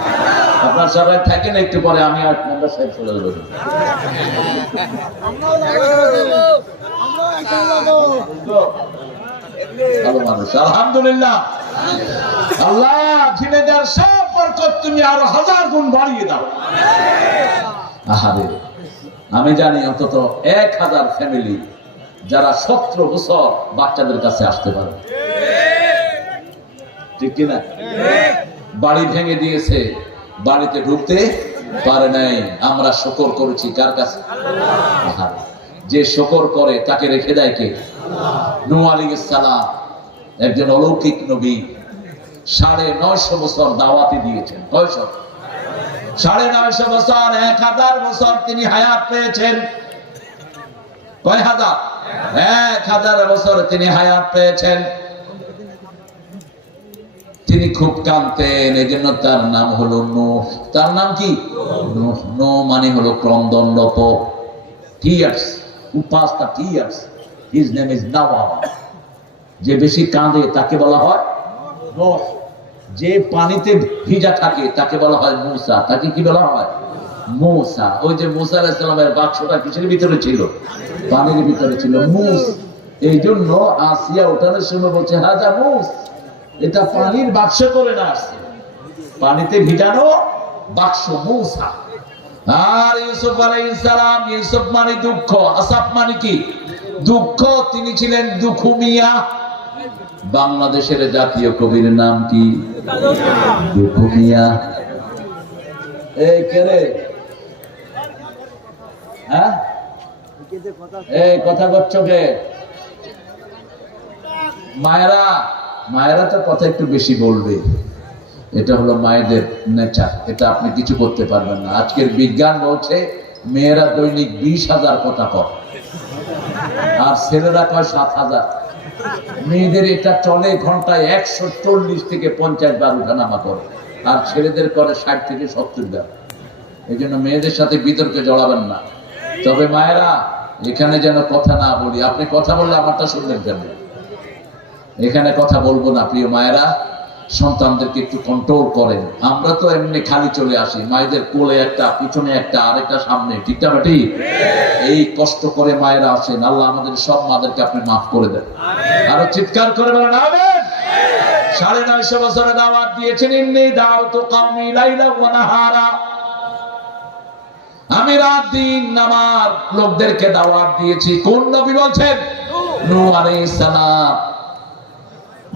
আপনার সবাই থাকেন, একটু পরে আমি 8 নম্বর সাহেব চলে যাব। আলহামদুলিল্লাহ। আল্লাহ ঝিনাইদহের সব বরকত তুমি আরো 1000 গুণ বাড়িয়ে দাও। আহারে, আমি জানি অন্তত 1000 ফ্যামিলি যারা 17 বছর বাচ্চাদের কাছে আসতে পারে, ঠিক কিনা? বাড়ি ভেঙে দিয়েছে, বাড়িতে ঢুকতে পারে নাই। আমরা শুকর করেছি কার কাছে? আহারে, যে শুকর করে তাকে রেখে দেয় কে? নূহ আলাইহিস সালাম একজন অলৌকিক নবী, 950 বছর দাওয়াতি দিয়েছেন। কয়শো? 950 বছর, 1000 বছর তিনি হায়াত পেয়েছেন। কয় হাজার? 1000 বছর তিনি হায়াত পেয়েছেন। তিনি খুব কাঁদতেন, এই জন্য তার নাম হলো নূহ। তার নাম কি? নূহ। নূহ মানে হলো ক্রন্দনরত। টিয়ার্স, উপাস the tears, his name is নাওয়া। যে বেশি কাঁদে তাকে বলা হয় নূহ। যে পানিতে ভিজা থাকে তাকে বলা হয় মূসা। তাকে কি বলা হয়? মূসা। ওই যে মূসা আলাইহিস সালামের বাক্সটা কিসের ভিতরে ছিল? পানির ভিতরে ছিল। মূস, এই জন্য আসিয়া ওঠানোর সময় বলছে হাজা মূস, এটা পানির বাক্স করে না আসছে, পানিতে ভিজানো বাক্স মূসা। আর ইউসুফ আলাইহিস সালাম, ইউসুফ মানে দুঃখ, আসাফ মানে কি? দুঃখ। তিনি ছিলেন দুখুমিয়া। বাংলাদেশের জাতীয় কবির নাম কি? দুখুমিয়া। এই কেরে? হ্যাঁ, এই কথা করছো কে? মায়েরা মায়েরা তো কথা একটু বেশি বলবে, এটা হলো মায়েদের নেচার, এটা আপনি কিছু করতে পারবেন না। আজকের বিজ্ঞান বলছে মেয়েরা দৈনিক 20,000 কথা কয় আর ছেলেরা কয় 7,000। মেয়েদের এটা চলে ঘন্টায় 140 থেকে 50 বার উঠানামা করে, আর ছেলেদের করে 60 থেকে 70 বার। এই জন্য মেয়েদের সাথে বিতর্কে জড়াবেন না। তবে মায়েরা এখানে যেন কথা না বলি, আপনি কথা বললে আমারটা শুনবেন কেন? এখানে কথা বলবো না। প্রিয় মায়েরা, সন্তানদেরকে একটু কন্ট্রোল করেন। আমরা তো এমনি খালি চলে আসি, মায়েদের কোলে একটা, পিছনে একটা, আরেকটা সামনে, ঠিক না ঠিক? এই কষ্ট করে মায়েরা আসেন। আল্লাহ আমাদের সব মাদেরকে আপনি মাফ করে দেন। আরো চিৎকার করে বলেন আমিন। 950 বছরে দাওয়াত দিয়েছেন, ইন্নী দাওয়াতু কওমি লাইলা ওয়া নাহারা। আমি রাত দিন আমার লোকদেরকে দাওয়াত দিয়েছি। কোন নবী বলছেন? নূহ আলাইহিস সালাম।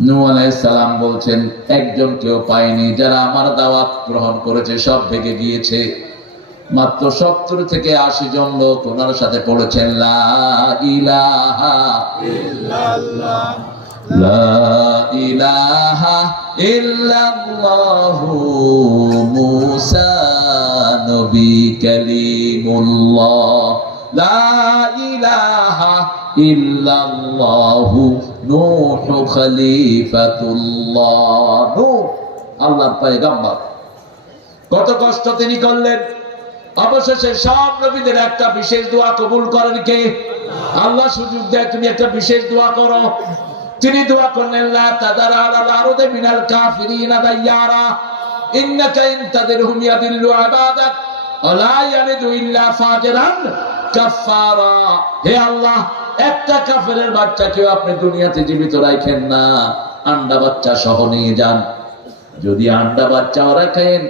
নূহ আলাইহিস সালাম বলছেন একজন কেউ পাইনি যারা আমার দাওয়াত গ্রহণ করেছে, সব ভেগে গিয়েছে। মাত্র 70 থেকে 80 জন লোক ওনার সাথে পড়েছেন লা ইলাহা ইল্লাল্লাহ, লা ইলাহা ইল্লাল্লাহু মুসা নবী কালিমুল্লাহ, লা ইলাহা ইল্লাল্লাহু নূহ খলিফাতুল্লাহ। নূহ আল্লাহর পয়গম্বর, কত কষ্ট তিনি করলেন। অবশেষে সব নবীদের একটা বিশেষ দোয়া কবুল করেন কে? আল্লাহ সুযোগ দেয় তুমি একটা বিশেষ দোয়া করো। তিনি দোয়া করলেন লা তাদারা আলাল আরদি মিনাল কাফিরিনা দাইয়ারা ইন্নাকা ইন তাদিরহুম ইয়াদিল্লু ইবাদাক ওয়া লা ইয়ালিদু ইল্লা ফাজিরান কাফারা। হে আল্লাহ, একটা কাফেরের বাচ্চাকেও আপনি দুনিয়াতে জীবিত রাখেন না, আন্ডা বাচ্চা সহ নিয়ে যান। যদি আন্ডা বাচ্চা রাখেন,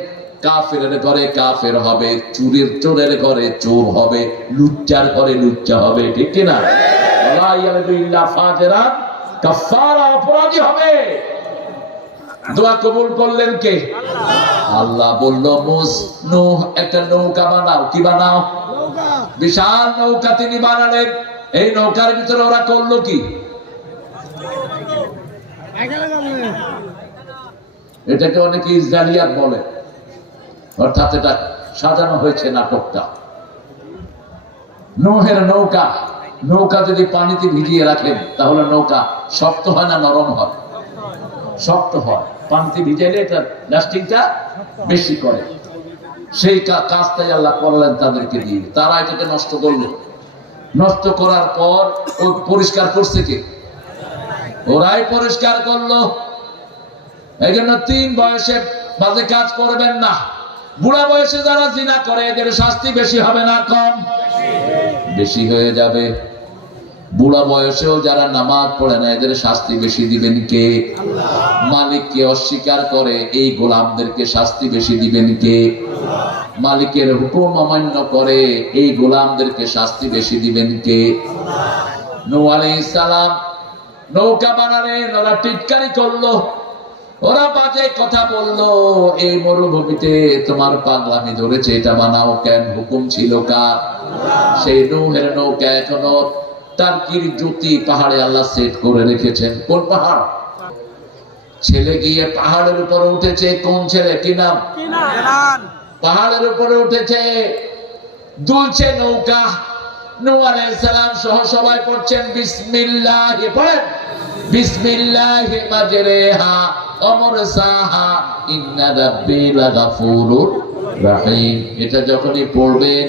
কাফেরের ঘরে কাফের হবে, চোরের ঘরে চোর হবে, লুচ্চার ঘরে লুচ্চা হবে, ঠিক কিনা? ওয়া লা ইয়ালিদু ইল্লা ফাজিরান কাফারা, অপরাধী হবে। দোয়া কবুল করলেন কে? আল্লাহ বলল নূহ একটা নৌকা বানাও। কি বানাও? বিশাল নৌকা তিনি বানালেন। এই নৌকার ভিতরে ওরা করলো কি? এটাকে অনেকে ইসরাইলিয়াত বলে, অর্থাৎ এটা সাজানো হয়েছে নাটকটা। নূহের নৌকা, নৌকা যদি পানিতে ভিজিয়ে রাখেন তাহলে নৌকা শক্ত হয় না নরম হয়? শক্ত হয়। পানিতে ভিজাইলে এটা লাস্টিংটা বেশি করে। সেই কাজটাই আল্লাহ করলেন তাদেরকে দিয়ে। তারা এটাকে নষ্ট করলো। নষ্ট করার পর ও পরিষ্কার করছে কে? ওরাই পরিষ্কার করলো। এই জন্য 3 বয়সে বাজে কাজ করবেন না। বুড়া বয়সে যারা জিনা করে এদের শাস্তি বেশি হবে না কম? বেশি হয়ে যাবে। বুড়া বয়সেও যারা নামাজ পড়ে না এদের শাস্তি বেশি দিবেন কে? মালিককে অস্বীকার করে এই গোলামদেরকে শাস্তি বেশি দিবেন কে? মালিকের হুকুম অমান্য করে এই গোলামদেরকে শাস্তি বেশি দিবেন কে? নূহ আলাইহিস সালাম নৌকা বানালেন, ওরা টিটকারি করলো, ওরা বাজে কথা বললো। এই মরুভূমিতে তোমার পাগলামি ধরেছে, এটা বানাও কেন? হুকুম ছিল কার? সেই নূহের নৌকা এখনো টার্কির জ্যোতি পাহাড়ে আল্লাহ সেট করে রেখেছেন। কোন পাহাড়? ছেলে গিয়ে পাহাড়ের উপরে উঠেছে। কোন ছেলে? কি নাম? পাহাড়ের উপরে উঠেছে, দুলছে নৌকা। নূহ আলাইহিস সালাম সহ সবাই পড়ছেন বিসমিল্লাহ। পড়েন বিসমিল্লাহি মাজরিহা ওয়া মুরসাহা ইন্না রাব্বি লাগাফুরুর রহিম। এটা যখনই পড়বেন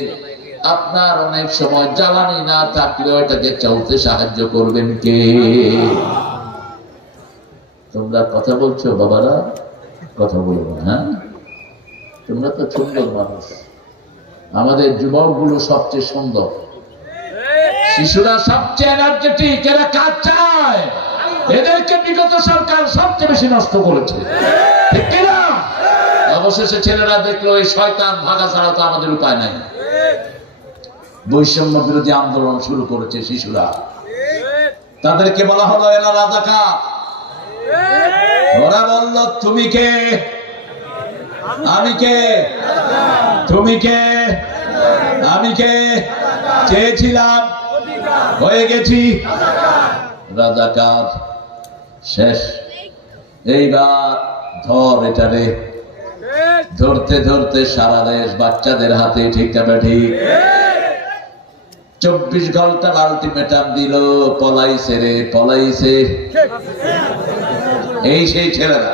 আপনার অনেক সময় জ্বালানি না থাকলেও এটাকে চলতে সাহায্য করবেন কে? তোমরা কথা বলছো বাবারা? কথা বলবো। হ্যাঁ, তোমরা তো সুন্দর মানুষ। আমাদের যুবকগুলো সবচেয়ে সুন্দর, শিশুরা সবচেয়ে এনার্জেটিক। এরা কাজ চায়। এদেরকে বিগত সরকার সবচেয়ে বেশি নষ্ট করেছে, ঠিক কিনা? অবশেষে ছেলেরা দেখলো এই শয়তান ভাগা ছাড়া তো আমাদের উপায় নাই। বৈষম্য বিরোধী আন্দোলন শুরু করেছে শিশুরা। তাদেরকে বলা হলো এরা রাজাকার। ওরা বলল তুমি কে? আমি কে? তুমি কে? আমি কে? চেয়েছিলাম, হয়ে গেছি রাজাকার। শেষ। এইবার ধর এটারে, ধরতে ধরতে সারা দেশ বাচ্চাদের হাতে, ঠিক না ঠিক? 24 ঘন্টার আলটিমেটাম দিল, পলাইছে রে, পলাইছে। এই সেই ছেলেরা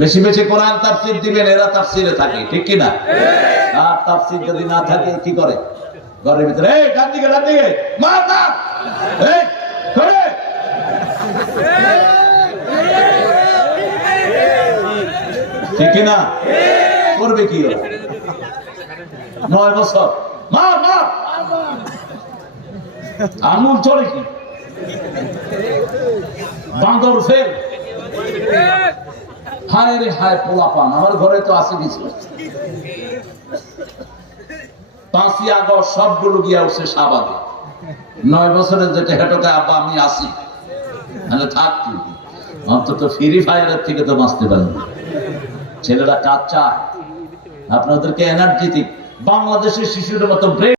বেশি বেশি কোরআন তাফসীর দিবেন, এরা তাফসীরে থাকে, ঠিক কি না? আর তাফসীর যদি না থাকে কি করে? ঘরের ভিতরে এই ডান দিকে মার না, এই করে ঠিক কি না? করবে কি ওরা? 9 বছর মার মার, আঙুল চলে কি বাঁদর ফেল। হায় রে হায়, পোলাপান আমার ঘরে তো আসে কিছু। 5ই আগস্ট সবগুলো গিয়া উঠছে শাহবাগে। 9 বছরের যেটা হেঁটোকে আব্বা আমি আসি, তাহলে থাকতি অন্তত ফ্রি ফায়ারের থেকে তো বাঁচতে পারেন। ছেলেরা কাজ চায়, আপনাদেরকে এনার্জেটিক বাংলাদেশের শিশুদের মতো ব্রেন